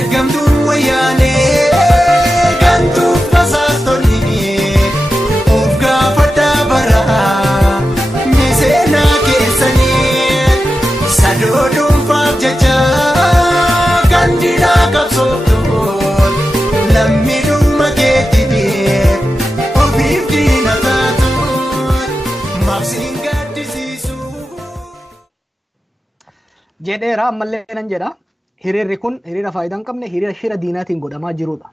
Ergamtuun wayyaanee gantuu basaastonni of gaafadhaa baraa miseenaa keessanii sadoo dhuunfaaf jecha gandinaa qabsooftuun lammiidhuma keettiniif ofiif diina taatuun maabsiin gaddisiisu. jedheera ammallee nan jedha. Hiriirri kun hiriira faayidaa hin qabne hiriira shira diinaatiin godhamaa jirudha.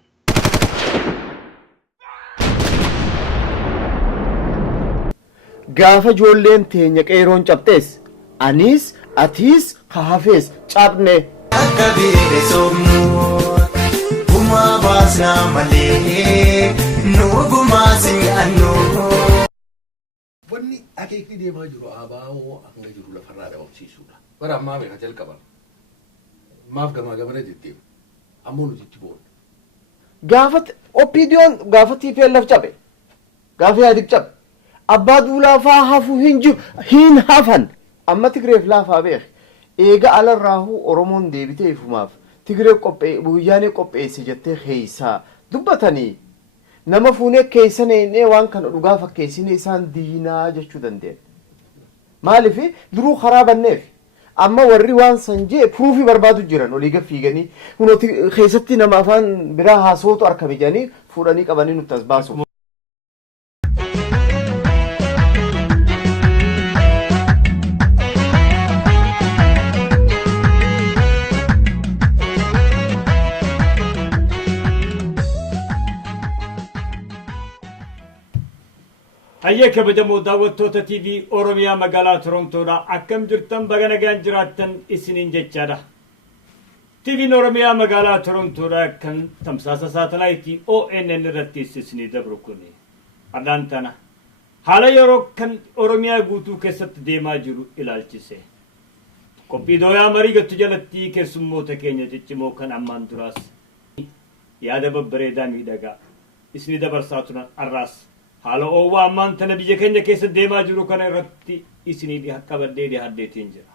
Gaafa ijoolleen teenya qeeroon cabxees anis atiis hafees cabne. Akka beere somnuu gumaa baasnaa malee nuugumaa si'annoo. Wanni akeekni deemaa jiru abaa'oo hanga jiru lafarraa dhabamsiisuudha. Bara ammaa beeka jalqaban. Maaf gamaa gamana deddeemu. Ammoo nuti itti boonu. Gaafa oppiidiyoon gaafa TPLF cabe. Gaafa yaadik cabe. Abbaa duulaa faa hafu hin jiru hin hafan. Amma Tigreef laafaa beek. Eega alarraahuu Oromoon deebitee ifumaaf Tigree Wayyaanee qopheesse jettee keessaa dubbatanii nama fuunee keessan eenee waan kana dhugaa fakkeessine isaan diinaa jechuu dandeenya. Maaliif duruu karaa banneef. Amma warri waan sanjee pruufii barbaadu jiran olii gaffiiganii hundi keessatti nama afaan biraa haasootu argame jedhanii fuudhanii qabanii nutti as baasu. Hayya kabajamoo daawwattoota TV Oromiyaa magaalaa Torontoodha. Akkam jirtan baga nagaan jiraattan isiniin jechaadha. TV'n Oromiyaa magaalaa Torontoodha kan tamsaasa saatalaayitii ONN irratti isinii dabru kuni. Adaan tana haala yeroo kan Oromiyaa guutuu keessatti deemaa jiru ilaalchise. Qophii dooyaa marii gattu jalatti keessummoota keenya ciccimoo kan ammaan duraas yaada babbareedaa miidhagaa isinii dabarsaa turan arraas. Haala oowwaa ammaan tana biyya keenya keessa deemaa jiru kana irratti isinii qabadhee dhiyaadheetiin jira.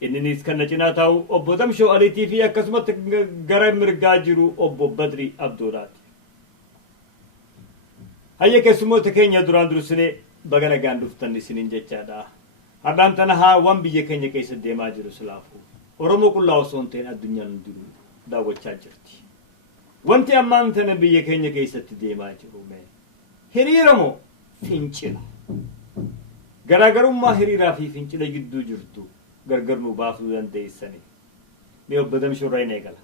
Inninis kan na cinaa taa'u obbo Damshoo Aliitii fi akkasumas gara mirgaa jiru obbo Badrii Abdoolaati. Hayya keessummoota keenya duraan dursinee baga nagaan dhuftan isiniin jechaadha. Hardaan tana haawwan biyya keenya keessa deemaa jiru silaafu. Oromoo qullaa osoo hin ta'in addunyaan hundinuu daawwachaa jirti. Wanti ammaan tana biyya keenya keessatti deemaa jiru mee hiriira moo fincila? Garaagarummaa hiriiraa fi fincila gidduu jirtu gargar nu baasuu dandeessanii. Mee obbo Damshoo irraa hin eegala.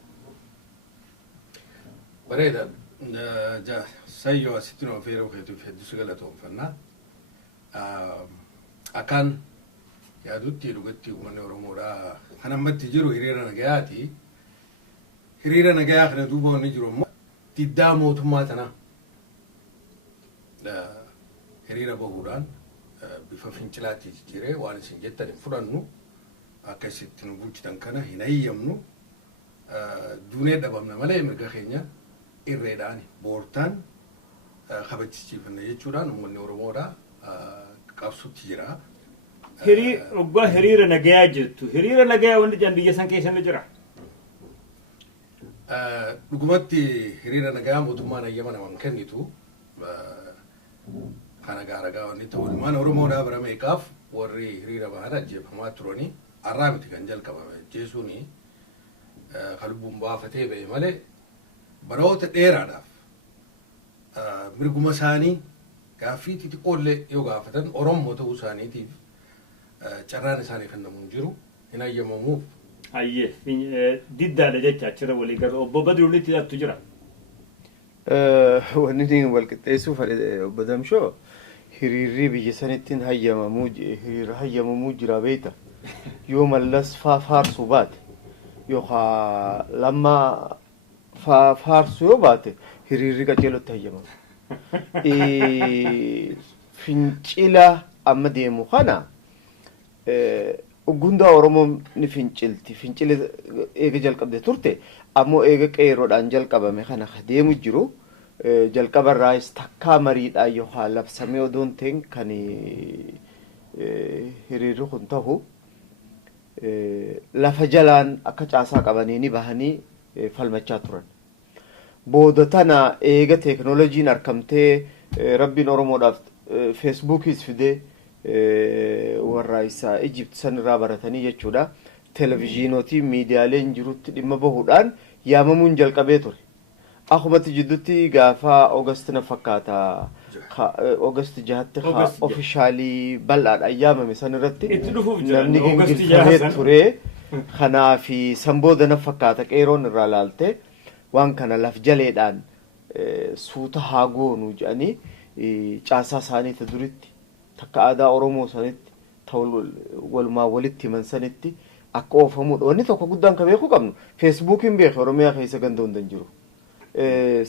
Bareeda sayyoo asitti nu affeeruu keetuuf hedduu galatoomfannaa. Akkaan yaadutti dhugatti uummanni Oromoodhaa kan ammatti jiru hiriira nagayaati. Hiriira nagayaa kana duuba wanni jiru immoo diddaa mootummaa tanaa. Hiriira bahuudhaan bifa fincilaatti jijjiiree waan isin jettan hin fudhannu akka isitti nu bulchitan kana hin hayyamnu duunee dhabamna malee mirga keenya irreedhaan boortaan kabachiisiifanna jechuudhaan uummanni Oromoodhaa qabsuutti jira. Hiriira nagayaa jettu hiriira nagayaa wanti jedhan biyya san keessa ni jira. Dhugumatti hiriira nagayaa mootummaan hayyama namaan kennitu. Kana gaaragaa wanni ta'u ilmaan Oromoodhaa bara meeqaaf warri hiriira bahan ajjeefamaa turanii har'aa miti kan jalqabame jechuuni kan lubbuun baafatee ba'e malee baroota dheeraadhaaf mirguma isaanii gaaffii xixiqqoollee yoo gaafatan Oromoo ta'uu isaaniitiif carraan isaanii kennamu hin jiru hin hayyamamuuf. Hayyee diddaadha jecha achirra walii galu obbo Badruulitti hidhattu jira. Wanni inni wal qixxeessuu fedhe obbo Damshoo hiriirri biyya sanittiin hayyamamuu jira beekta. Yoo mallas faarsuu baate yookaan lamma faarsuu yoo baate hiriirri qajeelotti hayyamamu. Fincila amma deemu kana gunda Oromoo ni fincilti. Fincila eega jalqabde turte ammoo eega qeerroodhaan jalqabame kana deemu jiru. Jalqaba irraas takkaa mariidhaan yookaan labsamee odoon ta'in kan hiriirri kun ta'u lafa jalaan akka caasaa qabanii ni bahanii falmachaa turan. Booda tana eega teeknooloojiin argamtee rabbiin Oromoodhaaf feesbuukiis fidee warra isaa Ijipt sanirraa baratanii jechuudha. Televezyiinootii miidiyaaleen jirutti dhimma bahuudhaan yaamamuun jalqabee ture. Akkumatti jidduutti gaafa Oogustina fakkaata Oogust 6 ofishaalii bal'aadhaan yaamame sanirratti namni gingilfamee ture. Kanaafi sanbooda na fakkaata qeeroon irraa laalte waan kana laf jaleedhaan suuta haa goonu jedhanii caasaa isaaniitti duritti takka aadaa Oromoo sanitti walumaa walitti himan sanitti akka oofamuudha. Wanni tokko guddaan ka beekuu qabnu feesbuukiin beeka Oromiyaa keessa ganda hundaan jiru.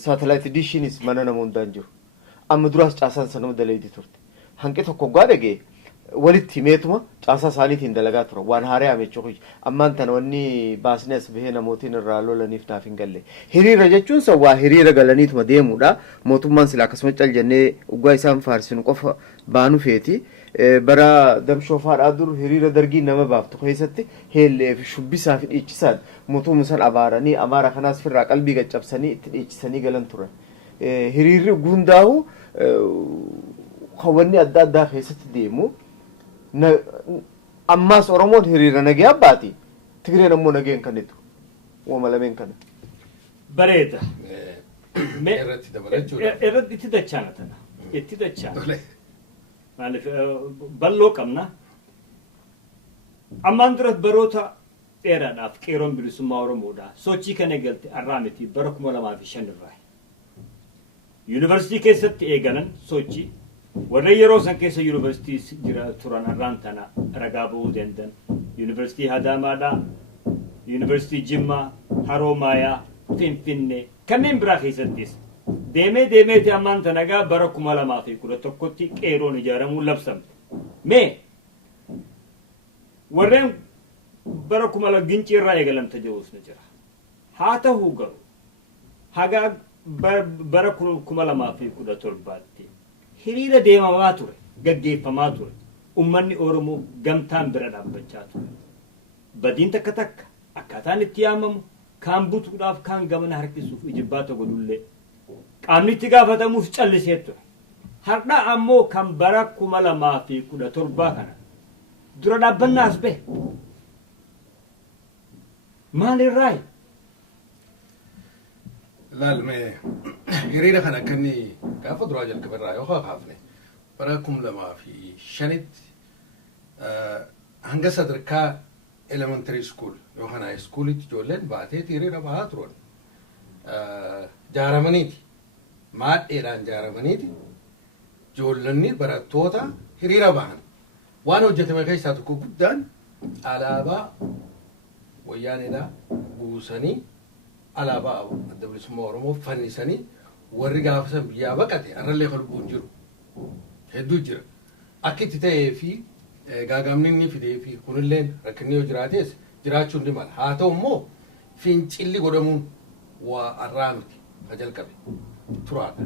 Saatalaayit diishiinis mana nama hundaan jiru. Amma duraas caasaan sanuma dalaydii turte. Hanqi tokko gaa dhagee walitti himeetuma caasaa isaaniitiin dalagaa tura. Waan haaraa amechuu ammaan tana wanni baasnees bahee namootiin irraa lolaniif naaf hin galle. Hiriira jechuun waa hiriira galaniituma deemuudha. Mootummaan silaa akkasuma cal jennee ugaa isaan faarsinu qofa baanu feeti. Bara damshoofaadhaa dur hiriira dargii nama baaftu keessatti heellee fi shubbisaa fi dhiichisaan mootummaa san abaaranii amaara kanaas firraa qalbii gaccabsanii itti dhiichisanii galan turan. Hiriirri gundaa'u hawwanni adda addaa keessatti deemu. Ammaas Oromoon hiriira nagee abbaati. Tigreen ammoo nageen kanitu. Wama lameen kana. Bareeda. Irratti dabalachuudha. Irratti itti dachaana tana. Itti dachaana. Maaliif bal'oo qabna. Ammaan dura baroota dheeraadhaaf qeeroon bilisummaa Oromoodhaa sochii kana eegalte arraa miti bara 2005 irraa. Yuunivarsiitii keessatti eegalan sochii warra yeroo san keessa yuunivarsiitii jira turan arraan tana ragaa ba'uu danda'an. Yuunivarsiitii Hadaamaadhaa, Yuunivarsiitii Jimmaa, Haroomayaa, Finfinnee kanneen biraa keessattis deemee ammaan tanagaa bara 2011tti qeeroon ijaaramuu labsamte. Mee warreen bara 2000 gincii irraa eegalamta jedhus ni jira. Haa ta'uu garuu hagaa bara 2017tti hiriira deemamaa ture, gaggeeffamaa ture. Uummanni Oromoo gamtaan bira dhaabbachaa ture. Badiin takka akkaataan itti yaamamu kaan butuudhaaf kaan gamana harkisuuf ijibbaata godhullee qaamni itti gaafatamuuf callisee ture. Har'a ammoo kan bara 2017 kana dura dhaabbannaas bahe. Maalirraa? Laalmee hiriira kana akka inni gaafa duraa jalqabarraa yoo kaafne bara 2005tti hanga sadarkaa elementary school yookaan high schoolitti ijoolleen baatee hiriira bahaa turan. Jaaramaniiti. Maadheedhaan jaaramaniiti. Ijoollonni barattoota hiriira bahan. Waan hojjetame keessaa tokko guddaan alaabaa Wayyaaneedhaa buusanii alaabaa adda bilisummaa Oromoo fannisanii warri gaafa san biyyaa baqate arrallee qalbuun jiru. Hedduu jira. Akka itti ta'ee fi gaagamni inni fidee fi kunillee rakkinni yoo jiraates jiraachuun ni mala. Haa ta'u immoo fincilli godhamuun waa arraa miti. Ha jalqabe turaadha.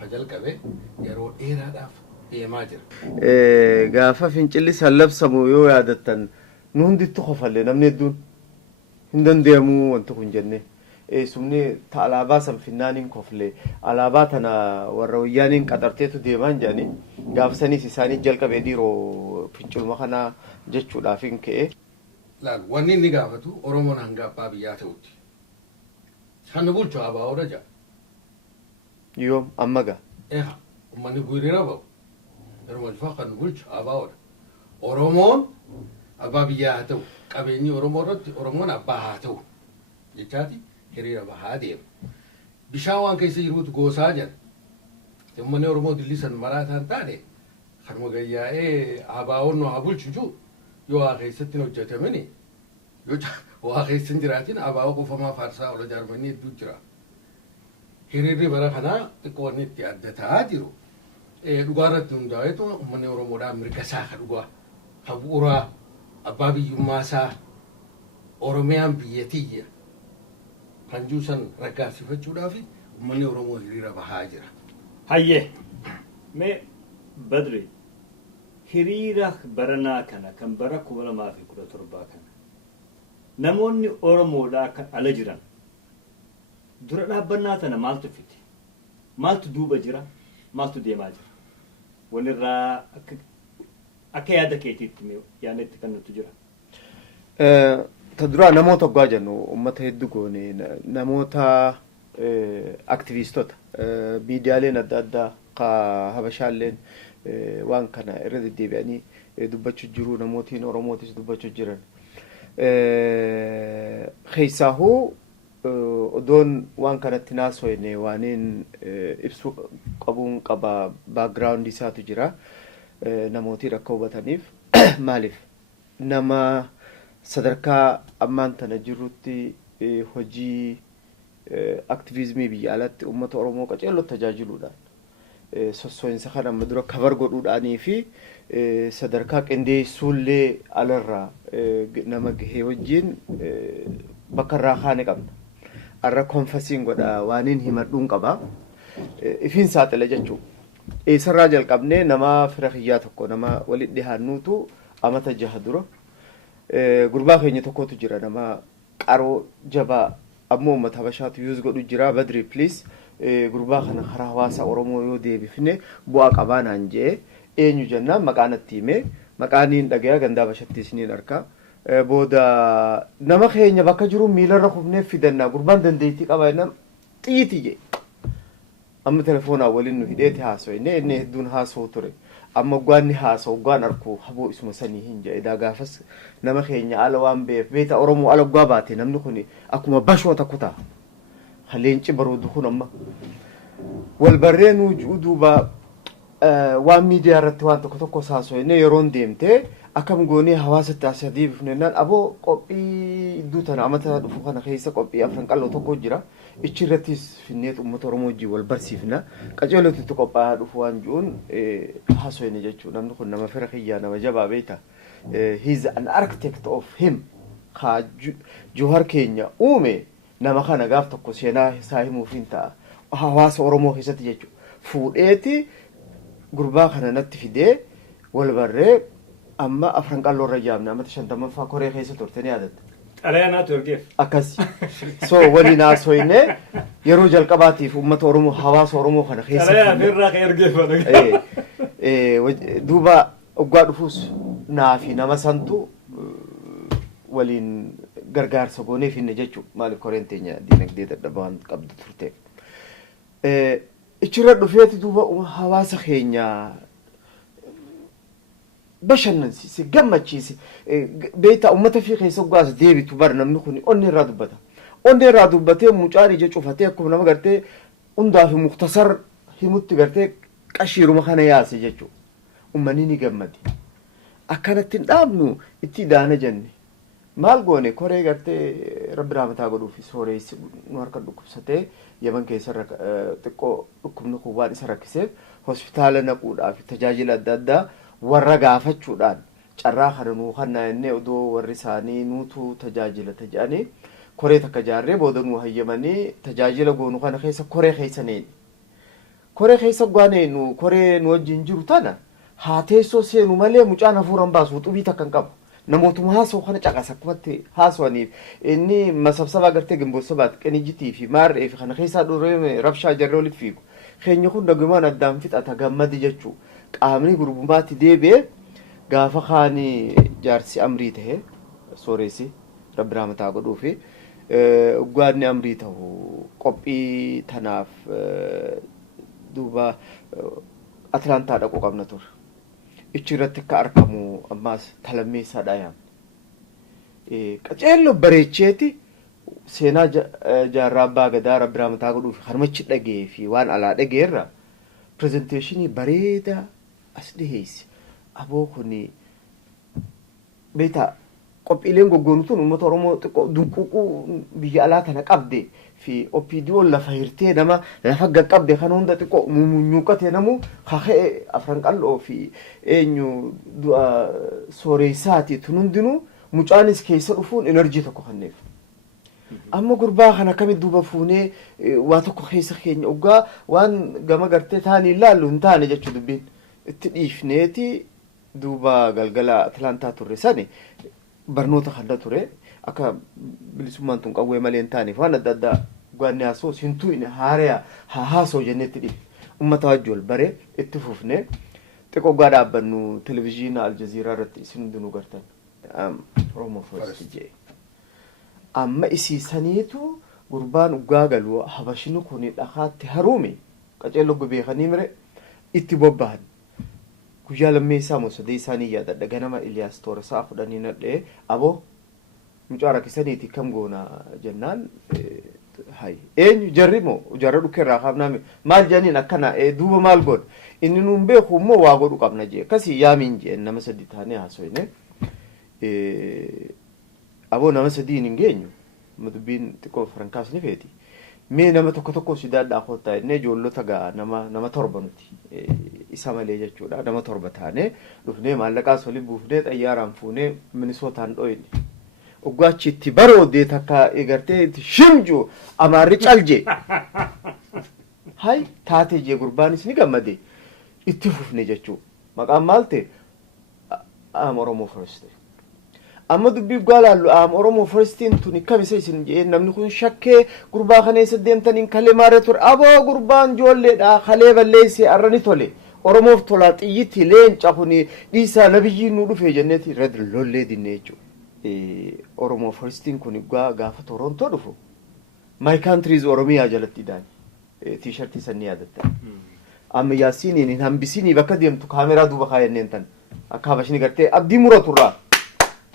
Ha jalqabe yeroo dheeraadhaaf deemaa jira. Gaafa fincilli san labsamu yoo yaadattan nu hundittu qofallee namni hedduun hin danda'amuu wanti kun jennee. Sumni alaabaa san finnaaniin koflee alaabaa tana warra Wayyaaniin qaxarteetu deemaan jedhanii gaafsanis isaanii jalqabee dhiiroo fincilma kanaa jechuudhaaf hin ka'e. Laal wanni inni gaafatu Oromoon hanga abbaa biyyaa ta'utti. Kan bulchu ABO'dha jedha. Yoom amma gaa. Uummanni hiriira bahu. Yeroo malfaa kan bulchu ABO'dha. Oromoon abbaa biyyaa haa ta'u qabeenyi Oromoo irratti Oromoon abbaa haa ta'u jechaati. Hiriira bahaa deema. Bishaan waan keessa jiruutu goosaa jira. Uummanni Oromoo dillisan maraataan taane kanuma gayyaa'ee ABO'n nu haa bulchu jiru yoo waa keessatti hin hojjetamini yoo waa keessa hin jiraatin ABO qofamaa faarsaa ola jaarmanii hedduu jira. Hiriirri bara kanaa xiqqoo inni itti adda ta'aa jiru. Dhugaa irratti hundaa'eetu uummanni Oromoodhaan mirga isaa ka dhugaa ka bu'uuraa abbaa biyyummaa isaa Oromiyaan biyya tiyya. Kan juusan raggaasifachuudhaaf uummanni Oromoo hiriira bahaa jira. Hayyee mee Badri hiriira baranaa kana kan bara 2017 kana namoonni Oromoodhaa kan ala jiran dura dhaabbannaa tana maaltu fiti maaltu duuba jira maaltu deemaa jira walirraa akka yaada keetiitti yaadatti kan nuti jira. Ta duraa namoota oggaa jennu uummata hedduu goone namoota aktiviistota miidiyaaleen adda addaa ka habashaalleen waan kana irra deddeebi'anii dubbachuu jiru namootiin oromootis dubbachuu jiran. Keessaahuu odoon waan kanatti naasoyne waaniin ibsuu qabuun qaba baakgiraawundi isaatu jira namootiin akka hubataniif maaliif nama sadarkaa ammaan tana jirutti hojii aktiviizmii biyya alatti uummata oromoo qaceelloo tajaajiluudhaan sossoo'insa kana amma dura kabar godhuudhaanii fi sadarkaa qindeessuullee alarraa nama gahee wajjin bakka irraa kaane qabna. Arra konfasiin godha waaniin himadhuun qaba. Ifiin saaxila jechuudha. Eessarraa jalqabnee nama fira kiyyaa tokko nama walitti dhihaannuutu amata 6 dura. Gurbaa keenya tokkotu jira nama qaroo jabaa ammoo uummata habashaatu yuuz godhu jira badri please gurbaa kana karaa hawaasa oromoo yoo deebifne bu'aa qabaa naan jee eenyu jennaan maqaan itti hime maqaaniin dhagaya gandaa bashatti isiniin arka booda nama keenya bakka jiru miilarra kufneef fidannaa gurbaan dandeettii qaba jennaan xiiti jee amma telefoonaa waliin nu hidheeti haasoo inni hedduun haasoo ture amma gwaanni haasoo gwaan arku haboo isuma sanii hin jee edaa gaafas nama keenya ala waan beef beeta oromoo ala gwaa baate namni kun akkuma bashoota kutaa haleenci baruudu kun amma wal barreenuu duuba waan miidiyaa irratti waan tokko haasoo inni yeroon deemtee akkam goonee hawaasatti asadii bifnennaan aboo qophii iddoo tana amata dhufu kana keessa qophii afran qalloo tokko jira ichi irrattis finneet uummata oromoo wajjin wal barsiifna qaceelootti qophaa'aa dhufu waan jiruun haasoo inni jechuudha namni kun nama fira kiyyaa nama jabaa beeta he's an architect of him ka Johar keenya uume nama kana gaaf tokko seenaa isaa himuufiin ta'a hawaasa oromoo keessatti jechuudha fuudheeti gurbaa kana natti fidee wal barree amma afran qalloo irra yaamne amma 50 koree keessa turte ni yaadatta. Xalayaanaa turgeef. Akkasi. So waliin haasoyne yeroo jalqabaatiif uummata oromoo hawaasa oromoo kana keessa. Xalayaa firraa ka ergeeffadha. Duuba oggaa dhufuus naafi nama santu waliin gargaarsa gooneef hinne jechuudha maaliif koreen teenya diinagdee dadhabaan qabdu turte. Ichirra dhufeeti duuba hawaasa keenya bashannansiise gammachiise beeta ummata fi keessa gaas deebitu bar namni kun onni irraa dubbata onni irraa dubbatee mucaan ija cufatee akkuma nama gartee hundaa fi muktasar himutti gartee qashiiruma kana yaase jechuudha ummanni ni gammadi akkanatti hin dhaabnu itti daana jenne maal goone koree gartee rabbi rahmataa godhuufi sooreessi nu harka dhukkubsatee yaman keessarra xiqqoo dhukkubni kun waan isa rakkiseef hospitaala naquudhaaf tajaajila adda addaa warra gaafachuudhaan carraa kana nuu kannaa innee odoo warri isaanii nuutu tajaajila jedhanii koree takka jaarree booda nuu hayyamanii tajaajila goonu kana keessa koree keessa neeni koree keessa gwaaneennu koree nu wajjin jiru tana haa teessoo seenu malee mucaan hafuuran baasu xubii takka hin qabu namootuma haasoo kana caqasa akkumatti haasawaniif inni masabsabaa gartee gimboossabaat qenijitii fi maarree fi kana keessaa dhuree rabshaa jarree olitti fiigu keenya kun dhagumaan addaan fixata gammadi jechuu qaamni gurgummaatti deebi'ee gaafa kaanii jaarsi amrii ta'e sooressi rabbi rahmataa godhuufi uggaanni amrii ta'u qophii tanaaf duuba Atlaantaa dhaquu qabna ture. Ichi irratti akka argamu ammaas talammeessaadha yaam. Qaceelloo bareecheeti seenaa jaarraa abbaa gadaa rabbi rahmataa godhuufi harmachi dhagee fi waan alaa dhageerra presenteeshinii bareedaa as dhiheesse aboo kuni beeta qophiileen goggoonu tun uummata oromoo xiqqoo dunquuquu biyya alaa tana qabde fi OPDO lafa hirtee nama lafa gaqqabde kan hunda xiqqoo mumunyuuqatee namu kaka'e afran qalloo fi eenyu sooreessaati tun hundinuu mucaanis keessa dhufuun enerjii tokko kenneef. Amma gurbaa kana kami duuba fuunee waa tokko keessa keenya ugaa waan gama gartee taanii ilaallu hin taane jechuu dubbiin itti dhiifneeti duuba galgala Atlaantaa turre sani barnoota kanna ture akka bilisummaan tun qawwee malee hin taaneef waan adda addaa gwanni haasoo sintuu inni haariyaa haasoo jennetti dhibe ummata wajjin wal baree itti fufnee xiqqoo gaa dhaabbannu televezyiina aljaziiraa irratti isin hundinuu gartan Oromoo First jee amma isiisaniitu gurbaan ugaa galuu habashinu kuni dhakaatti haruumi qaceelloo beekanii mire itti bobbahan guyyaa lammeessaa moo sadii isaanii yaadadha ganama Iliyaas Toorasaa fudhanii nadhee aboo mucaa rakkisaniiti kam goona jennaan hay eenyu jarri moo jarra dhukeerraa kaafnaami maal jedhaniin akkana duuba maal godha inni nuun beeku immoo waa godhu qabna jee akkasii yaamiin jeen nama sadii taanee haasoyne aboo nama sadiin hin geenyu dubbiin xiqqoo farankaas ni feeti mee nama tokko sidaadhaa kottaa innee ijoollota gaa nama torba nuti isa malee jechuudha nama torba taanee dhufnee maallaqaas waliin buufnee xayyaaraan fuunee minisootaan dhoyne uggaachi itti baroodee takka egartee itti shimju amaarri calje hay taatee jee gurbaanis ni gammade itti fufne jechuu maqaan maal ta'e Oromoo First amma dubbii gaalaallu Oromoo Firstiin tuni kamisa isin jee namni kun shakkee gurbaa kana isa deemtaniin kalee maaree ture aboo gurbaan joolleedha kalee balleessee arrani tole Oromoof tolaa xiyyitti leenca kuni dhiisaa nabiyyiin nu dhufee jenneeti red lollee dinne jechuudha Oromoo Firstiin kun gaafa Torontoo dhufu my country is Oromiyaa jalatti idaan t-shirtii sanni yaadatta amma yaasiiniin hin hambisiinii bakka deemtu kaameraa duuba kaayanneen tan akka habashni gartee abdii muraturraa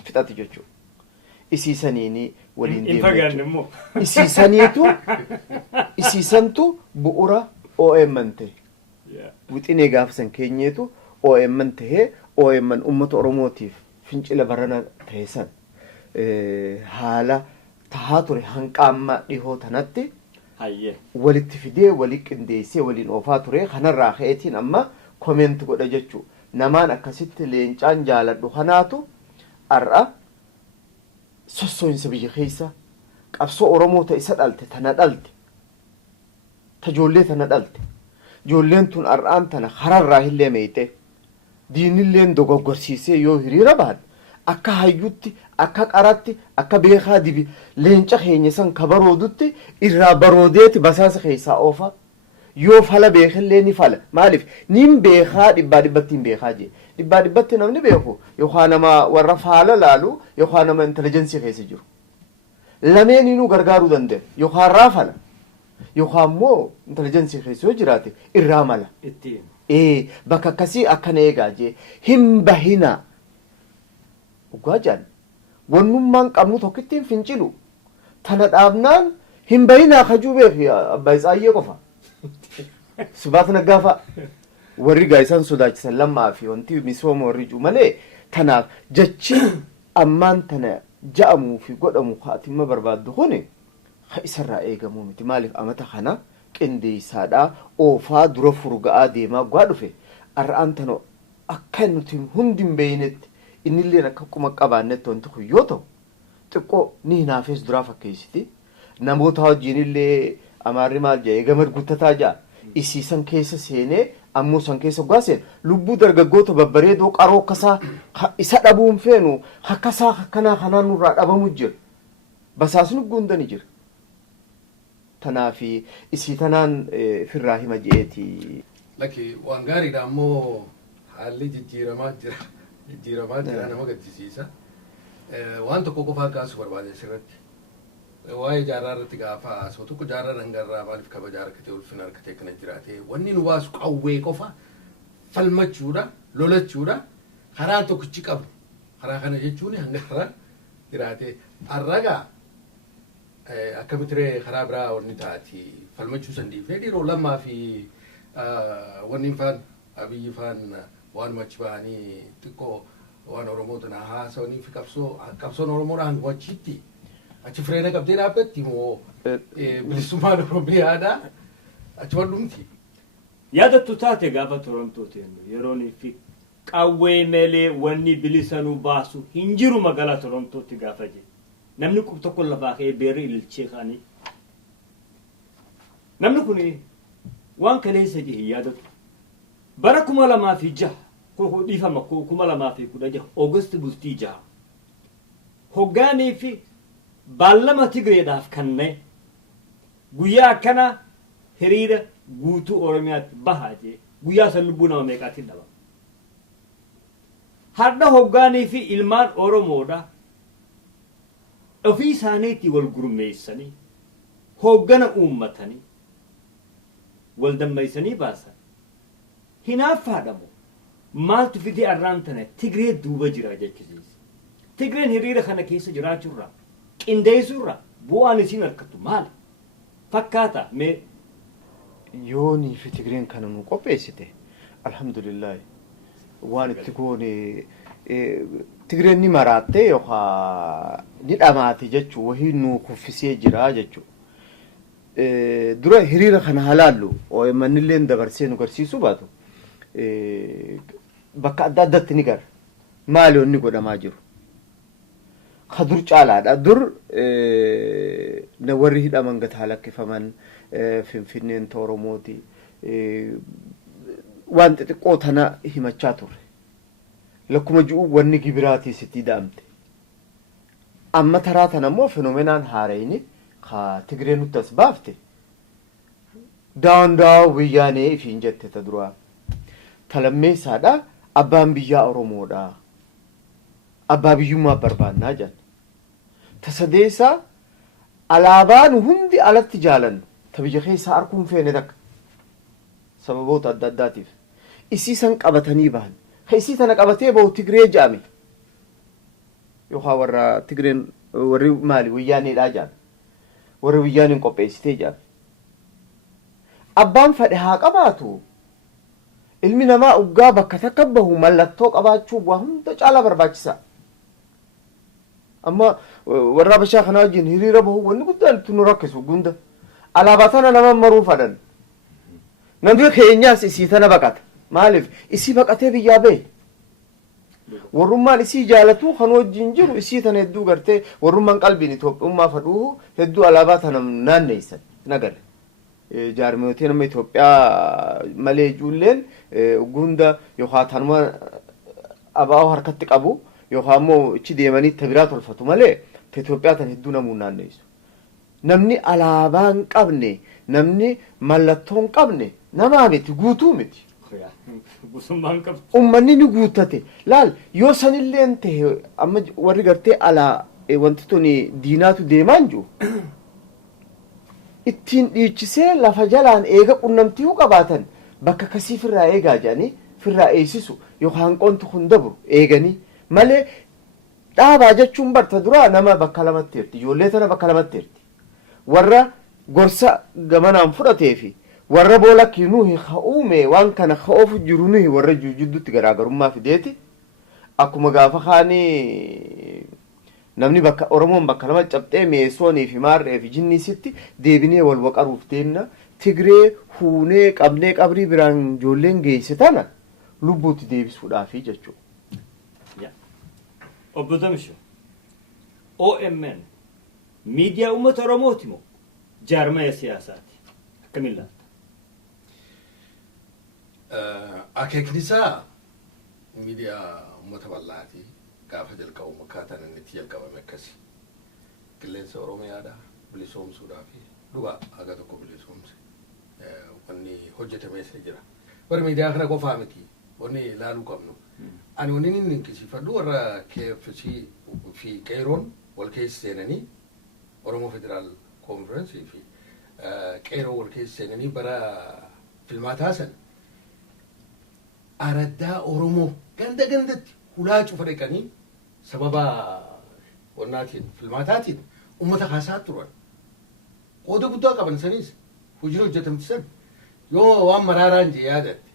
fixati jechuudha isiisaniini waliin deemu isiisantu bu'ura OMN ta'e wixinee gaafsan keenyeetu OMN ta'ee OMN ummata Oromootiif fincila barana ta'e san haala tahaa ture hanqaamma dhihoo tanatti walitti fidee walii qindeessee waliin oofaa ture kanarraa ka'eetiin amma komeent godha jechuu namaan akkasitti leencaan jaaladhu kanaatu ar'a sossooyinsa biyya keessa qabsoo Oromoo ta'e isa dhalte tana dhalte tajoollee tana dhalte joolleen tun ar'aan tana kararraa hillee meeyte diinilleen dogoggorsiisee yoo hiriira bahan akka hayyutti akka qaratti akka beekaa dibi leenca keenya san kabaroodutti irraa baroodeeti basaasa keessaa oofa yoo fala beekallee ni fala maaliif nin beekaa dhibbatti hin beekaa jee dhibbatti namni beeku yookaan nama warra faala laalu yookaan nama intelijensi keessa jiru lameen inuu gargaaruu danda'a yookaan raafala yookaan immoo intelijensi keessa yoo jiraate irraa mala bakka akkasii akkana eegaa jee hin bahina dhugaa jaan wannummaan qabnu tokkittiin fincilu tana dhaabnaan hin bahina kajuu beeku abbaa isaayyee qofa subaat naggaafa warri gaayisaan sodaachisan lammaa fi wanti misooma warri jiru malee tanaaf jechi ammaan tana ja'amuu fi godhamu haatimma barbaaddu kuni isarraa eegamuu miti maaliif amata kana qindeessaadhaa oofaa dura furga'aa deemaa gaa dhufe ar'aan tana akka nuti hundi hin beeynetti innilleen akka quma qabaannetti wanti kun yoo ta'u xiqqoo ni hinaafes duraa fakkeessiti namoota wajjinillee amaarri maal jee gamad guttataa jaa isiisan keessa seenee ammoo san keessa gaaseen lubbuu dargaggoota babbareedoo qaroo akkasaa isa dhabuun feenu akkasaa akkanaa kanaan nurraa dhabamu jira basaasni gundani jira tanaafi isii tanaan firraa hima jeeti laki waan gaariidha ammoo haalli jijjiiramaa jira nama gaddisiisa waan tokko qofaa kaasu barbaade sirratti waa'ee jaarraa irratti gaafa haasoo tokko jaarraa dhangarraa maaliif kabajaa harkatee ulfina harkatee kana jiraate wanni nu baasu qawwee qofa falmachuudha lolachuudha karaa tokkichi qabu karaa kana jechuun hangarraa jiraate arragaa akkamitiree karaa biraa wanni taati falmachuu san dhiifee dhiiroo lammaa fi wanni faan abiyyi faan waan achi bahanii xiqqoo waan Oromoo tana haasawanii fi qabsoon Oromoodhaan wachiitti achi fireena qabdee dhaabbatti moo bilisummaan Oromiyaadha achi waldhumti. Yaadattu taate gaafa Torontootiin yeroonii fi qawwee meelee wanni bilisanuu baasu hin jiru magaalaa Torontootti gaafa jee namni tokko lafaa ka'ee beerri ililchee kaanii namni kun waan kaleessa jee hin yaadatu bara 2006 koko dhiifama 2016 August bultii 6 hoggaanii fi baallama Tigreedhaaf kanneen guyyaa akkana hiriira guutuu oromiyaatti bahaa jee guyyaa san lubbuu nama meeqaatiin dhabama. Har'a hoggaanii fi ilmaan oromoodha ofii isaaniitti wal gurmeessanii hoggana uummatanii wal dammeessanii baasan hinaaffaadhamu maaltu fidee arraan tana Tigree duuba jira jechisiisa. Tigreen hiriira kana keessa jiraachuurraa qindeessuurraa bu'aan isiin harkattu maali? Fakkaata mee yoonii fi Tigreen kana nu qopheessite alhamdulillah waan itti goone Tigreen ni maraattee yookaan ni dhamaate jechuu wahii nu kuffisee jira jechuu. Dura hiriira kana halaallu OMNillee dabarsee nu garsiisuu baatu bakka adda addaatti ni gara maali onni godhamaa jiru. Kadur caalaadha dur na warri hidhaman gataa lakkifaman Finfinneen Oromooti waan xixiqqoo tana himachaa turre lakkuma ji'u wanni gibiraatii sitti daamte amma taraa tana immoo fenomenaan haarayni ka Tigreen nutti as baafte daandaa Wayyaanee ifiin jette ta duraa talammeessaadha abbaan biyyaa Oromoodha abbaa biyyummaa barbaannaa jedhan tasadeessa alaabaan hundi alatti jaalannu ta biyya keessaa arkuun feene takka sababoota adda addaatiif isii san qabatanii bahan isii tana qabatee bahu Tigree jedhame yookaan warra Tigreen warri maali Wayyaaneedhaa jedhame warri Wayyaaneen qopheessitee jedhame abbaan fedhe haa qabaatu ilmi namaa uggaa bakka takka bahu mallattoo qabaachuu waa hunda caalaa barbaachisa. Amma warra Habashaa kana wajjin hiriira bahu wanni guddaan itti nu rakkisu gunda alaabaa tana nama maruu fadhan namni keenyaas isii tana baqata maaliif isii baqatee biyyaa bahe warrummaan isii jaalatu kan wajjin jiru isii tana hedduu gartee warrummaan qalbiin Itoophiyaa fadhuu hedduu alaabaa tana naanneessan nagale jaarmiyootiin nama Itoophiyaa malee ijoolleen gunda yookaan tanuma abaa'oo harkatti qabu yookaan immoo ichi deemanii tabiraa tolfatu malee Itoophiyaa tan hedduu namuu naanneessu. Namni alaabaa hin qabne namni mallattoo hin qabne namaa miti guutuu miti. Uummanni ni guuttate laal yoo sanillee ta'e amma warri gartee alaa wanti tuni diinaatu deemaan jiru. Ittiin dhiichisee lafa jalaan eega qunnamtii qabaatan bakka kasii firraa eegaa jedhanii firraa eessisu yookaan qontu kun dabru eeganii malee dhaabaa jechuun barta duraa nama bakka lamatti hirti ijoollee tana bakka lamatti hirti warra gorsa gamanaan fudhatee fi warra boolakki nuhi uume waan kana oofu jiru nuhi warra jidduutti garaagarummaa fideeti akkuma gaafa kaanii namni bakka Oromoon bakka lama cabxee meessoonii fi maarree fi jinnisitti deebinee wal waqaruuf deemna Tigree huunee qabnee qabrii biraan ijoolleen geesse tana lubbuutti deebisuudhaafi jechuudha. Obbo Damsho OMN miidiyaa uummata Oromooti moo jaarmaya siyaasaati akkamiin laata? Akeeknisaa miidiyaa uummata bal'aati gaafa jalqabu makkaataan inni itti jalqabame akkasi qilleensa Oromiyaadha bilisoomsuudhaa fi dhugaa haga tokko bilisoomse wanni hojjetamee jira. Warri miidiyaa kana qofaa miti wanni ilaaluu qabnu. Ani wanni inni dinqisiifadhu warra KFC fi qeeroon wal keessa seenanii Oromoo Federaal Koonfirensii fi qeeroo wal keessa seenanii bara filmaataa san araddaa Oromoo ganda gandatti hulaa cufa dhaqanii sababa wannaatiin filmaataatiin uummata kaasaa turan. Qooda guddaa qaban sanis hojiin hojjetamti san yoo waan maraaraan jee yaadatte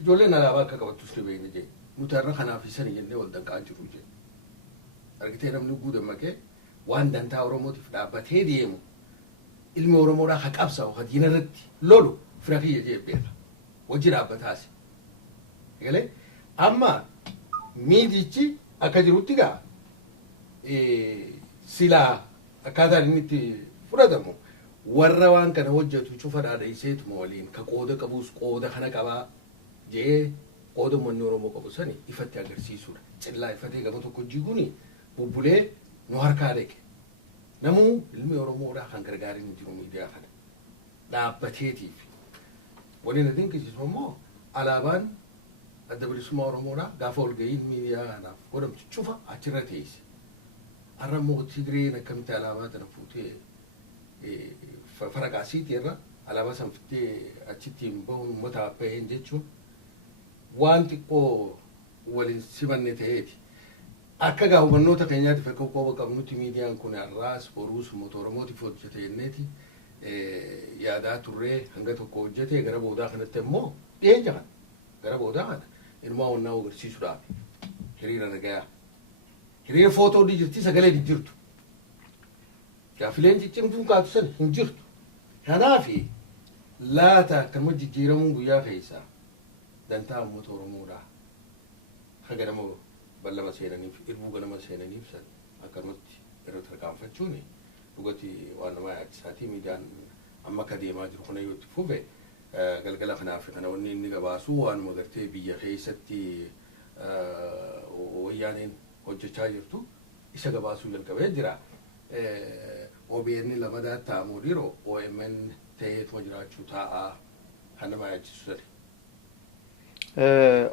ijoolleen alaabaa akka qabattus ni beekne jee nuti har'a kanaaf isanii jennee wal danqaa jiru jee. Argitee namni guudammaqee waan dantaa Oromootiif dhaabbatee deemu ilmi Oromoodhaa haa qabsaa'u haa diina irratti lolu fira kiyya jee beeka. Hojii dhaabbataasi. Egalee amma miidichi akka jirutti gaa silaa akkaataan inni itti fudhatamu warra waan kana hojjetu cufa dhaadheesseetuma waliin ka qooda qabus qooda kana qabaa jee qooda uummanni Oromoo qabu sani ifatti agarsiisuudha. Cillaa ifatee gama tokko jiguuni bubbulee nu harkaa dhaqe. Namuu ilmi Oromoodhaa kan gargaariin jiru miidiyaa kana. dhaabbateetiif waliin adin kisiisu immoo alaabaan adda bilisummaa Oromoodhaa gaafa walga'iin miidiyaa kanaaf godhamtu cufa achirra teesse. Har'a immoo Tigreen akkamitti alaabaa tana fuutee faraqaasiitii irra alaabaa san fittee achittiin bahuun uummata baheen jechuun waan xiqqoo waliin simanne ta'eeti. Akka gaa hubannoota keenyaatiif akka qooba qabnutti miidiyaan kun har'aas boruus uummata Oromootiif hojjete jenneeti yaadaa turree hanga tokko hojjete gara boodaa kanatti immoo dhiyeenya kana gara boodaa kana ilmaa onnaa agarsiisuudhaaf hiriira nagayaa. Hiriira footoo ni jirti sagalee ni jirtu. Gaafileen ciccimtuun kaatu san hin jirtu. Kanaafi laata akkanuma jijjiiramuun guyyaa keessaa dantaa uummata Oromoodhaa haga nama ballama seenaniif irbuu ganama seenaniif san akkanumatti yeroo tarkaanfachuuni dhugati waan nama yaadisaatii miidiyaan amma akka deemaa jiru kana yoo itti fufe galgala kanaaf kana wanni inni gabaasu waanuma gartee biyya keessatti wayyaaneen hojjechaa jirtu isa gabaasuu jalqabee jira. OBN lamadaa ta'amuu dhiiroo OMN ta'eetuma jiraachuu taa'aa kan nama yaachisu sadi.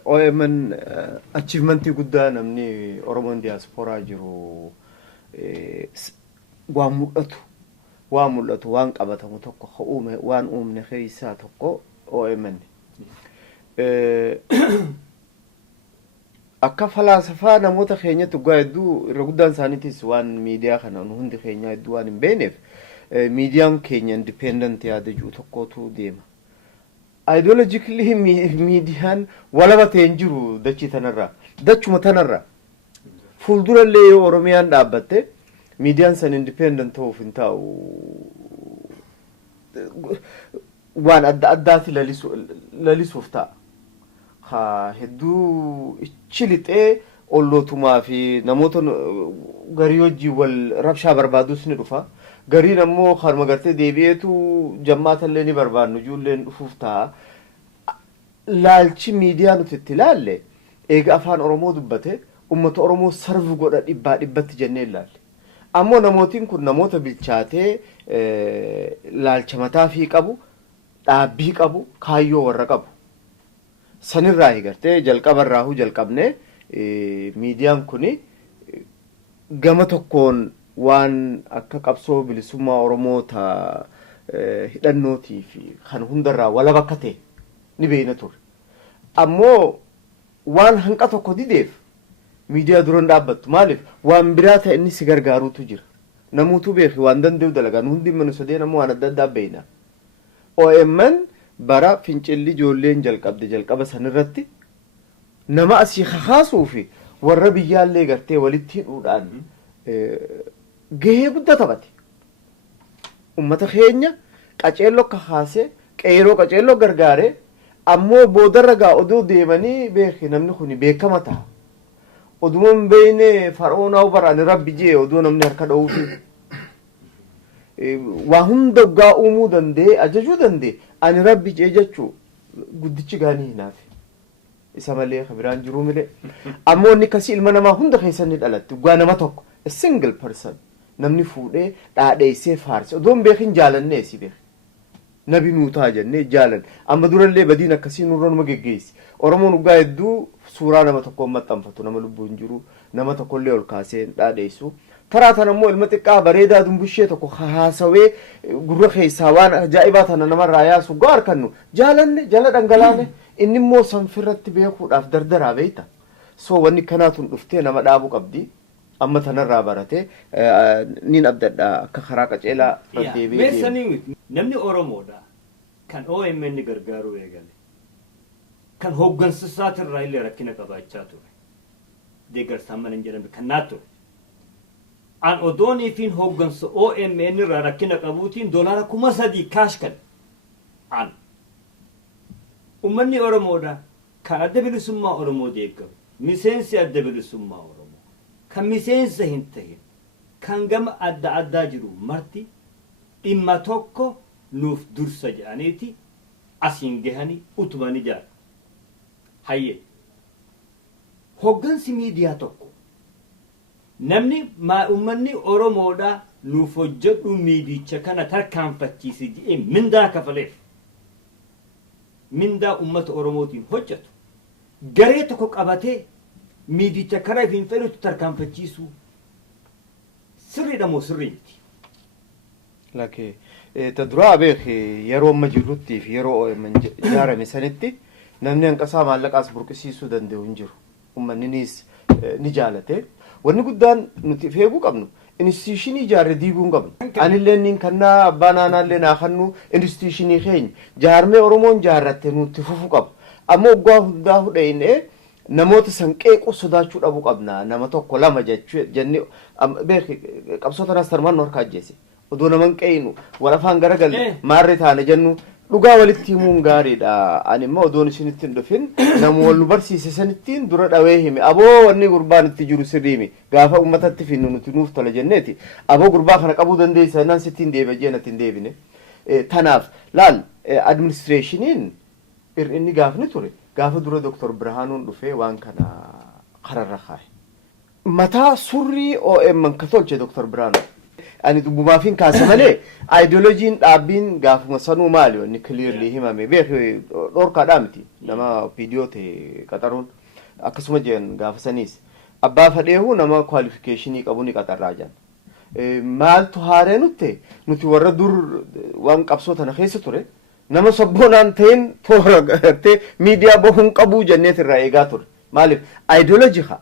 OMN achievementii guddaa namni Oromoon diiyaasporaa jiru waan mul'atu waan qabatamu tokko waan uumne keessaa tokko OMN. Akka falaasafaa namoota keenyatti dhugaa hedduu irra guddaan isaaniitis waan miidiyaa kana nu hundi keenya hedduu waan hin beekneef miidiyaan keenya independent yaada jiru tokkotu deema. Ideologically miidiyaan walaba ta'e hin jiru dachii tanarraa dachuma tanarraa fuuldurallee yoo Oromiyaan dhaabbatte miidiyaan san independent ta'uuf hin taa'u waan adda addaati lalisuuf ta'a. Hedduu chilixee ollootumaa fi namoota garii hojii wal rabshaa barbaadus ni dhufa. Gariin ammoo harma gartee deebi'eetu jammaatallee ni barbaadnu ijoolleen dhufuuf ta'a. Laalchi miidiyaa nuti itti ilaalle eega afaan Oromoo dubbate uummata Oromoo sarvi godha dhibbatti jennee ilaalle. Ammoo namootiin kun namoota bilchaatee laalcha mataa fi qabu, dhaabbii qabu, kaayyoo warra qabu. Sanirraa eegartee jalqabarraahuu jalqabne miidiyaan kuni gama tokkoon waan akka qabsoo bilisummaa Oromoota hidhannootii fi kan hundarraa walaba akka ta'e ni beekna ture. Ammoo waan hanqa tokko dideef miidiyaa duran dhaabbattu maaliif waan biraa ta'e inni si gargaaruutu jira. Namuutu beeki waan danda'u dalagaan hundi manu sadeen ammoo waan adda addaa beekna. OMN bara fincilli ijoolleen jalqaba sanirratti nama asii kakaasuu fi warra biyyaallee gartee walitti hidhuudhaan gahee guddaa taphate. Uummata keenya qaceelloo kakaasee qeeroo qaceelloo gargaaree ammoo boodarra gaa oduu deemanii beeki namni kun beekama ta'a. Oduun beekne fara'oonaa baraan rabbi jee oduu namni harka dha'uufi. Waa hunda gaa uumuu danda'e ajajuu danda'e ani rabbi jee jechuu guddichi gaanii hinaafi. Isa malee biraan jiruu milee. Ammoo inni kasii ilma namaa hunda keessatti dhalatti gaa nama tokko a single person namni fuudhee dhaadheessee faarse odoon beekin jaalannee si beeki. Nabi nuutaa jennee jaalan amma durallee badiin akkasii nurra numa geggeessi. Oromoon dhugaa hedduu suuraa nama tokkoon maxxanfatu nama lubbuun jiru nama tokkollee ol kaasee dhaadheessu. Taraa tan ammoo ilma xiqqaa bareedaa dumbushee tokko haasawee gurra keessaa waan ajaa'ibaa tana namarraa yaasu gaa harkannu jaalanne jala dhangalaane inni immoo sanfirratti beekuudhaaf dardaraa beeyta. So wanni kanaatun dhuftee nama dhaabuu qabdi. Amma tanarraa barate nin abdadha akka karaa qaceelaa deebi'ee deemu. Namni Oromoodha kan OMN gargaaruu eegale kan hooggansisaatirraa illee rakkina qabaachaa ture. Deeggarsaa mana hin jedhamne kan naa ture. An odoonii fi hooggansa OMN irraa rakkina qabuutiin doolaara 3,000 kaash kan an ummanni Oromoodha kan adda bilisummaa Oromoo deeggaru miseensi adda bilisummaa Oromoo kan miseensa hin ta'in kan gama adda addaa jiru marti dhimma tokko nuuf dursa jedhaniiti asiin gahanii utubanii jira. Hayyee hooggansi miidiyaa tokko namni uummanni Oromoodhaa nuuf hojjedhu miidicha kana tarkaanfachiisi jedhee mindaa kafaleef mindaa uummata Oromootiin hojjetu garee tokko qabatee miidicha karaa hin fedhutti tarkaanfachiisu sirriidha moo sirrii miti? Lakkee ta duraa beeki yeroo amma jirrutti fi yeroo ijaarame sanitti namni hanqasaa maallaqaas burqisiisuu danda'u hin jiru. Uummanninis ni jaalate. Wanni guddaan nuti feeguu qabnu instituushinii ijaarre diiguu hin qabnu. Anillee niin kannaa abbaan aanaallee naa kannu instituushinii keenya jaarmee Oromoon jaarratte nuti fufuu qabu. Amma waggaa hundaa hudheenee namoota san qeequu sodaachuu dhabuu qabna. Nama tokko lama jennee beeki qabsoota naas tarmaan nu harkaa ajjeese. Odoo naman qeeynu wal afaan garagalle maarree taane jennu dhugaa walitti himuun gaariidha. Ani immoo odoon isinitti hin dhufin nama wal nu barsiise sanittiin dura dhawee hime aboo wanni gurbaan itti jiru sirriimi gaafa uummatatti finnu nuti nuuf tola jenneeti aboo gurbaa kana qabuu dandeessa nan sittiin deebi'e jeenatti hin deebine. Tanaaf laal administreeshiniin inni gaafni ture gaafa dura Dr. Birhaanuun dhufee waan kana kararra kaa'e. Mataa surrii OMN ka tolche Dr. Birhaanuun. Ani dubbumaafin kaasa malee ideoloojiin dhaabbiin gaafuma sanuu maali wanni clearly himame beeki dhorkaadhaa miti nama viidiyoo ta'e qaxaruun akkasuma jeen gaafa saniis abbaa fadheehu nama kwalifikashinii qabu ni qaxarraa jiran. Maaltu haaree nuti warra dur waan qabsoo tana keessa ture nama sabboonaan ta'een toora gartee miidiyaa bahuun qabuu jenneet irraa eegaa ture. Maaliif ideoloojii haa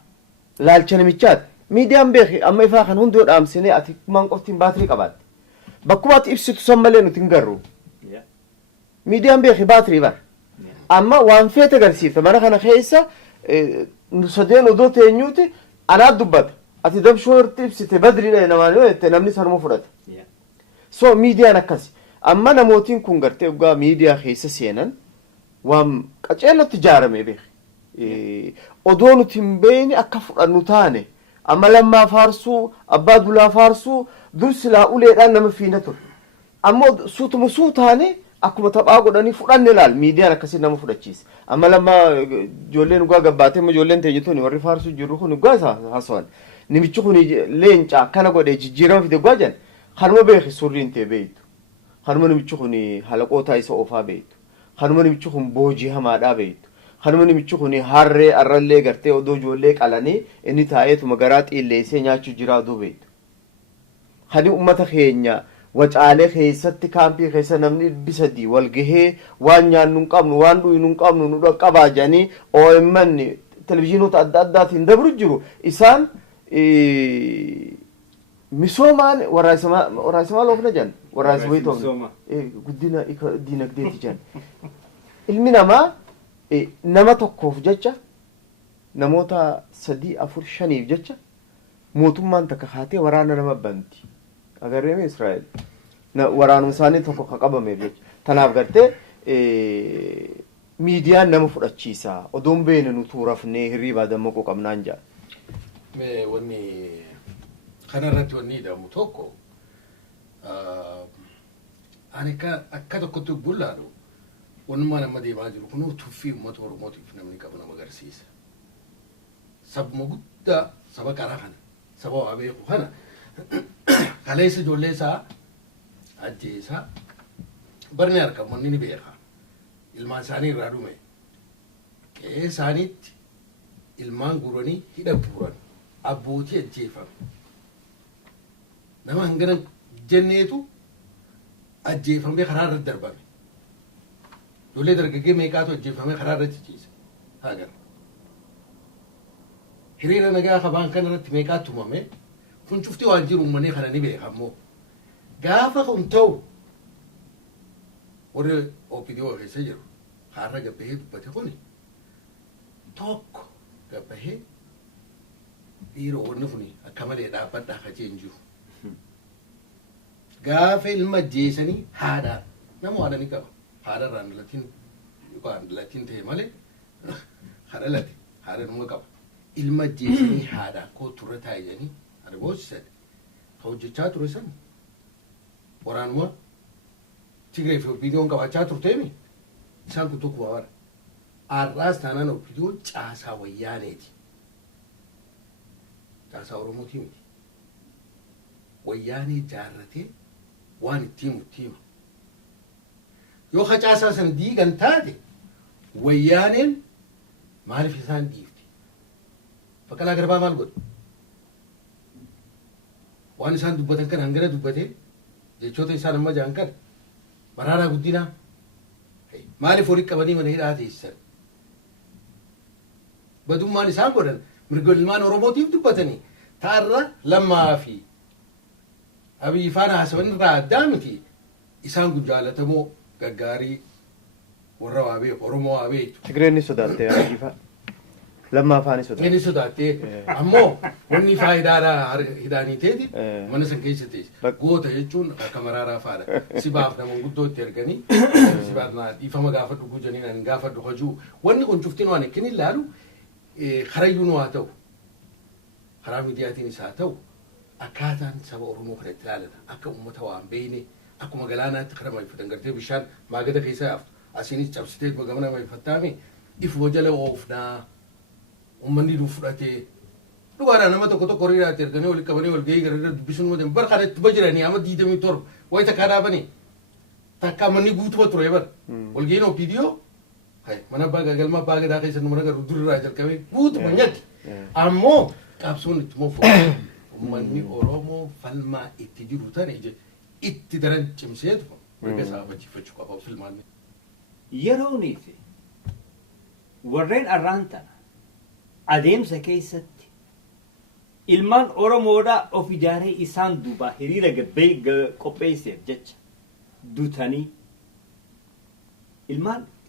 laalcha namichaati. Miidiyaan beeki amma ifaa kan hundoo dhaamsinee ati maan qoftiin baatirii qabaatte. Bakkuma ati ibsitu san malee nuti hin garru. Miidiyaan beeki baatirii bara. Amma waan feete agarsiifta mana kana keessa nu sadeen odoo teenyuuti anaat dubbata. Ati dabshoorti ibsite badriidha namaan yoo jette namni sanuma fudhata. So miidiyaan akkasi. Amma namootiin kun gartee dhugaa miidiyaa keessa seenan waan qaceellatti ijaarame beeki. Odoo nuti hin beeyne akka fudhannu taane. Amma lammaa faarsuu abbaa dulaa faarsuu dur silaa uleedhaan nama fiina ture. Ammoo suutuma suutaane akkuma taphaa godhanii fudhanne laal miidiyaan akkasii nama fudhachiisa. Amma lammaa ijoolleen dhugaa gabbaatee amma ijoolleen teenyitoonni warri faarsuu jirru kun dhugaa isaa haasawaan. Namichi kun leencaa akkana godhee jijjiirama fide dhugaa jan kanuma beeki surriin ta'e beeytu. Kanuma namichi kun halaqoota isa oofaa beeytu. Kanuma namichi kun boojii hamaadhaa beeytu. Kanuma namichi kun harree arrallee gartee odoo ijoollee qalanii inni taa'eetuma garaa xiilleessee nyaachuu jiraa duubeetu. Hani uummata keenya wacaalee keessatti kaampii keessa namni bisadii wal gahee waan nyaannu hin qabnu waan dhuynu hin qabnu nu dhaqqabaa jedhanii OMN televizyiinota adda addaatiin dabru jiru isaan misoomaan waraasimaa loofna jedhan waraasii wayii toofna guddina diinagdeeti jedhan. Ilmi namaa nama tokkoof jecha namoota 3 4 5 jecha mootummaan takka haatee waraana nama banti agarreeme Israa'el waraanuma isaanii tokko ka qabameef jecha tanaaf gartee miidiyaan nama fudhachiisa odoon beene nu tuurafnee hirriibaa dammaquu qabnaan jedha. Mee wanni kanarratti wanni hidhamu tokko ani akka tokkotti bullaadhu wanummaa nama deemaa jiru kun tuffii uummata Oromootiif namni qabu nama agarsiisa. Sabuma guddaa saba qaraa kana saba waa beeku kana kaleessa ijoollee isaa ajjeesaa barni argamu wanni ni beeka. Ilmaan isaanii irraa dhume qe'ee isaaniitti ilmaan guranii hidha buuran abbootii ajjeefame. Nama hangana jenneetu ajjeefamee karaa irratti darbame. Ijoollee dargaggee meeqaatu ajjeefamee karaa irratti ciise. Hagan. Hiriira nagaa qabaan kana irratti meeqaatu tumame kun cuftii waan jiru uummanni kana ni beeka ammoo. Gaafa kun ta'u warri OPDO keessa jiru har'a gabbahee dubbate kuni tokko gabbahee dhiiroo wanni kuni akka malee dhaabbadhaa akka jeen jiru. Gaafa ilma ajjeesanii haadhaan nama haadha ni qaba. Haadharraan dhalatiin ta'e malee haadha late haadha numa qaba. Ilma ajjeesanii haadhaan koo turre taa'anii ani boosisan ka hojjechaa ture san waraanuma Tigree fi OPDO'n qabaachaa turteemi isaan kun tokko bara. Har'aas taanaan OPDO'n caasaa wayyaaneeti. caasaa Oromootii miti. Wayyaanee jaarratee waan itti himu. Yoo caasaa sana diigan taate Wayyaaneen maaliif isaan dhiifti? Baqqalaa Garbaa maal godhe? Waan isaan dubbatan kan hangana dubbatee jechoota isaan amma jaan kan Maraaraa Guddinaa maaliif horii qabanii mana hidhaa teessisan? Badummaan isaan godhan mirga ilmaan Oromootiif dubbatanii taarra Lammaa fi Abiyyi faana haasawan irraa addaa miti. Isaan kun jaallatamoo gaggaarii warra waa beeku Oromoo waa beektu. Tigreenni sodaattee Abiyyi fa'a. Lammaa faani sodaattee. Tigreenni sodaattee ammoo wanni faayidaadhaa hidhaanii teeti mana san keessa teessi. Goota jechuun akka Maraaraa fa'aadha. Sibaaf nama guddoo itti erganii sibaaf dhiifama gaafadhu gujanii nan gaafadhu hojuu wanni kun cuftiin waan akkin ilaalu karayyuun waa ta'u karaa miidiyaatiin haa ta'u akkaataan saba Oromoo kanatti ilaalata akka uummata waan beekne akkuma galaanaatti karaa maayifatan gartee bishaan maagada keessa yaaftu asiinis cabsitee gamana maayifattaame ifuma jala oofnaa uummanni duu fudhatee dhugaadhaan nama tokko horiiraatti erganii walitti qabanii wal gahii gara dubbisuun madan bar kana itti bajiranii amma 27 wayita kaadhaa banii takka manni guutuma ture bar wal gahiin OPDO mana abbaa galma abbaa gadaa keessa nama nagaru durirraa jalqabee guutuma nyatti ammoo qabsoon itti moofoo uummanni Oromoo falmaa itti jiru tane itti daran cimseetu mirga isaa abachiifachuu qaba filmaanne. Yeroonii fi warreen arraan tana adeemsa keessatti ilmaan Oromoodhaa of ijaaree isaan duuba hiriira qopheesseef jecha dutanii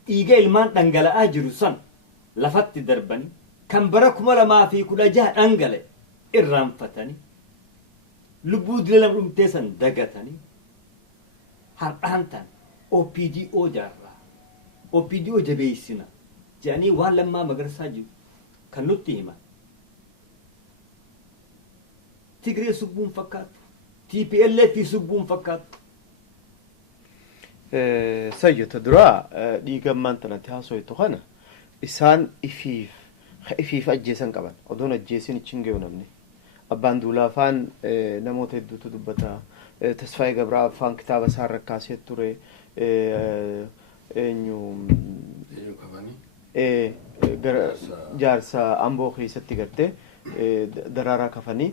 dhiiga ilmaan dhangala'aa jiru san lafatti darbanii kan bara 2016 dhangala'e irraanfatanii lubbuu dila dhumtee san dagatanii har'aan tan OPDO jaarraa OPDO jabeessina jedhanii waan Lammaa Magarsaa jiru kan nutti himan. Tigree subbuun fakkaatu TPLF subbuun fakkaatu. Sayyota duraa dhiigammaan tanatti haasoitu kana isaan ifiif ajjeesan qaban odoon ajjeesin ichiin geewu namni abbaan duulaa afaan namoota hedduutu dubbata Tasfaayee Gabraa afaan kitaaba isaa rakkaasee ture jaarsa Amboo keessatti gartee daraaraa kafanii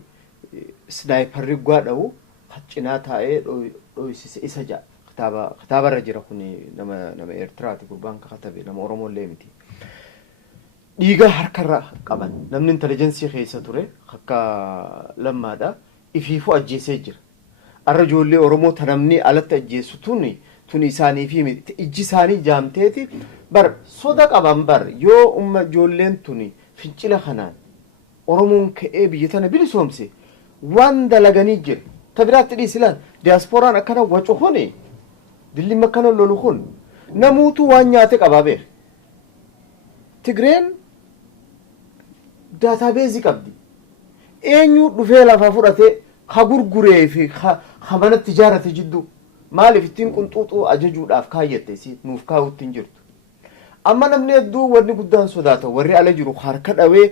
snaayiparri gwaadha'u cinaa taa'ee dho'isise isa ja'a. Kitaaba irra jira kun nama Eertiraati gurbaan katabe nama Oromollee miti. Dhiiga harkarra qaban namni intelijeensii keessa ture akka Lammaadha ifiifuu ajjeesee jira. Arra ijoollee Oromoo tanamni alatti ajjeessu tuni isaanii fi ijji isaanii jaamteeti bar soda qaban bar yoo ijoolleen tuni fincila kanaan Oromoon ka'ee biyya tana bilisoomse waan dalaganii jira. Tabiraatti dhiisilaan diyaaspooraan akkana wacu kuni dilli makkana lolu kun namuutu waan nyaate qabaa beek. Tigreen daataabeezii qabdi. Eenyu dhufee lafaa fudhatee ha gurguree fi ha manatti ijaarate jidduu maaliif ittiin qunxuuxuu ajajuudhaaf kaayyette si nuuf kaa'utti hin jirtu. Amma namni hedduu wanni guddaan sodaata warri ala jiru harka dhawee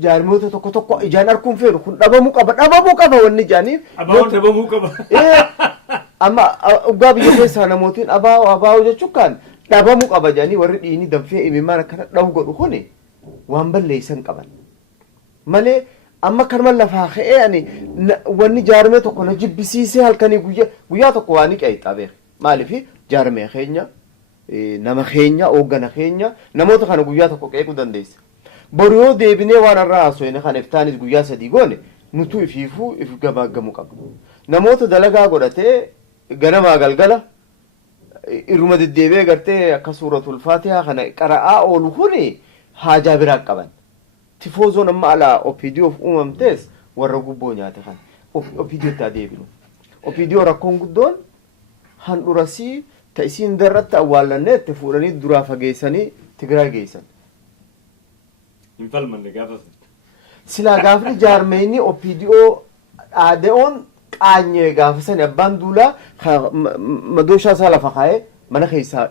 jaarmoota tokko ijaan arkuun feenu kun dhabamuu qaba wanni jaaniif. Abaawoon dhabamuu qaba. Amma dhugaa biyya keessaa namootiin abaa'oo jechuun kan dhabamuu qaba jaanii warri dhiinii danfee imimmaan akkana dhahu godhu kuni waan balleessan qaban. Malee amma kanuma lafaa ka'ee ani wanni jaarmee tokko na jibbisiisee halkanii guyyaa tokko waan qeexaa beek. Maaliif jaarmee keenya nama keenya hooggana keenya namoota kana guyyaa tokko qeequu dandeessa. Boriyoo deebinee waan irraa haasofne kan iftaanis guyyaa 3 goone nutu ifiifuu if gabaagamu qaba. Namoota dalagaa godhatee ganamaa galgala irruma deddeebi'ee gartee akka suuratul faatihaa kana qara'aa oolu kuni haajaa biraa qaban. Tifoozoon amma alaa OPDOf uumamtees warra gubboo nyaate kan OPDOtti adeebinu. OPDO rakkoon guddoon handhurasii ta'isiin darratti awwaallannee itti fuudhanii duraa fageessanii Tigraay geessan. Infalmanne gaafa silaa gaafni jaarmeenii OPDO aadeoon qaanyee gaafa sani abbaan duulaa madooshaa isaa lafa kaa'ee mana keessaa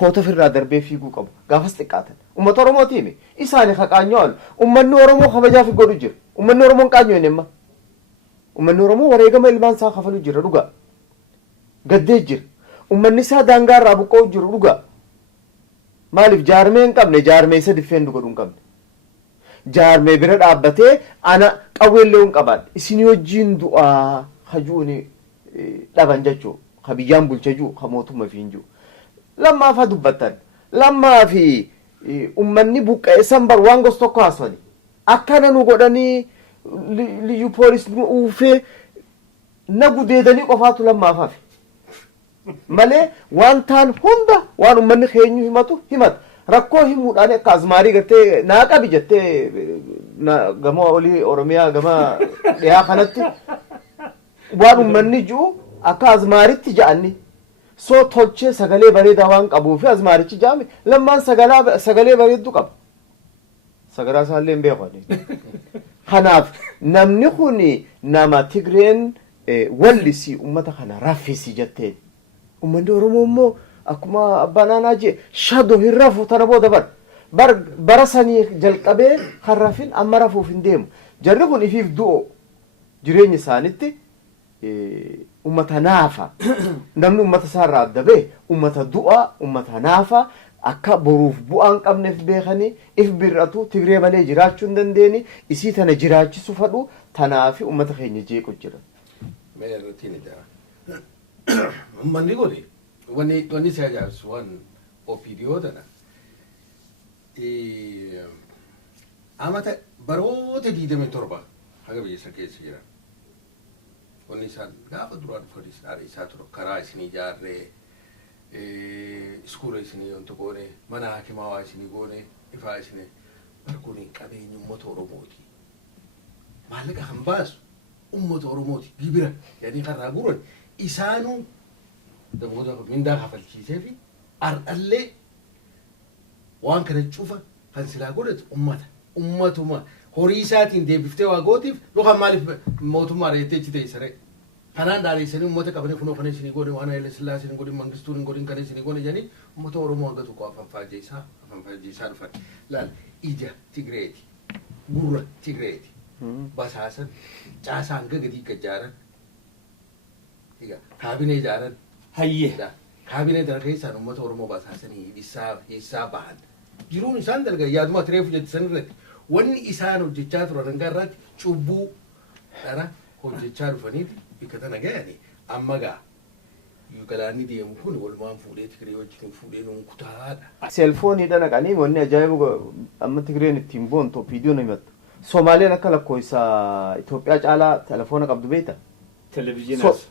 koota firraa darbee fiiguu qabu gaafas xiqqaatan ummata oromootiimi isaanii haqaanyoon ummanni oromoo kabajaaf godhu jira ummanni oromoon qaanyoon emma ummanni oromoo wareegama ilmaan isaa kafalu jira dhugaa gaddee jira ummanni isaa daangaa irraa buqqa'u jiru dhugaa maaliif jaarmee hin qabne jaarmee isa diffeendu godhu hin qabne jaarmee bira dhaabbatee ana qawweellee hin qabaadhe isin wajjiin du'aa hajuuni dhaban jechuu ka biyyaan bulcha juu ka mootummaa fi hin juu lammaaf haa dubbattan lammaa fi ummanni buqqa'e san bar waan gosa tokko haasawani akkana nu godhanii liyyu poolis nu uufee na gudeedanii qofaatu lammaaf hafe malee waan taan hunda waan ummanni keenyu himatu himata rakkoo himuudhaan akka azmaarii gartee naa qabi jettee gama olii oromiyaa gama dhiyaa kanatti waan ummanni ji'u akka azmaaritti ja'anni soo tolchee sagalee bareedaa waan qabuu fi azmaarichi ja'ame lammaan sagalee bareedduu qaba sagaraa isaallee hin beekani kanaaf namni kun nama tigreen wallisii ummata kana raffisi jettee ummanni oromoo immoo akkuma abbaan aanaa jee shado hin rafu tana booda bara sanii jalqabee kan rafin amma rafuuf hin deemu jarri kun ifiif du'o jireenya isaanitti ummata naafa namni ummata isaa irraa adda ba'e ummata du'a ummata naafa akka boruuf bu'aan qabneef beekanii if bir'atu tigree malee jiraachuu hin dandeenye isii tana jiraachisu fadhu tanaafi ummata keenya jeequ jira. Manni godhe wanni si ajaa'ibsu waan OPDO tana amata baroota 27 haga biyya keessa jira. Wanni isaan gaafa duraan dhufanii dhaadha isaa ture karaa isinii ijaarree iskuula isinii wanti goone mana hakimaa waa isinii goone ifaa isinii barkuun qabeenya uummata Oromooti. Maallaqa kan baasu uummata Oromooti gibira yaanii karraa guuran isaanuu daboota mindaa kafalchiisee fi ardhallee waan kana cufa kan silaa godhatu ummatuma horii isaatiin deebiftee waa gootiif lukaan maaliif mootummaa reettee itti teessaree kanaan dhaadheessanii uummata qabanii kunoo kana isinii godhe waan Haile Sillaaseen hin godhin Mangistuun hin godhin kana isinii godhe jedhanii uummata Oromoo hanga tokko afaan faajjeessaa dhufan laal ija Tigreeti gurra Tigreeti basaasan caasaa hanga gadii gajjaaran kaabinee ijaaran hayyeedha kaabinee dara keessaan uummata Oromoo basaasanii isaa bahan jiruun isaan dalga yaaduma tireefu jettisan irratti wanni isaan hojjechaa turan hanga irratti cubbuu dhara hojjechaa dhufaniiti bikka tana ga'anii amma gaa galaanni deemu kun walumaan fuudhee Tigree wajjin fuudhee nuun kutaadha. Seelfooniidha naqanii wanni ajaa'iba amma Tigreen ittiin boontu OPDO'n himatu. Soomaaliyaan akka lakkoofsa Itoophiyaa caalaa telefoona qabdu beekta. Televiziyonaas.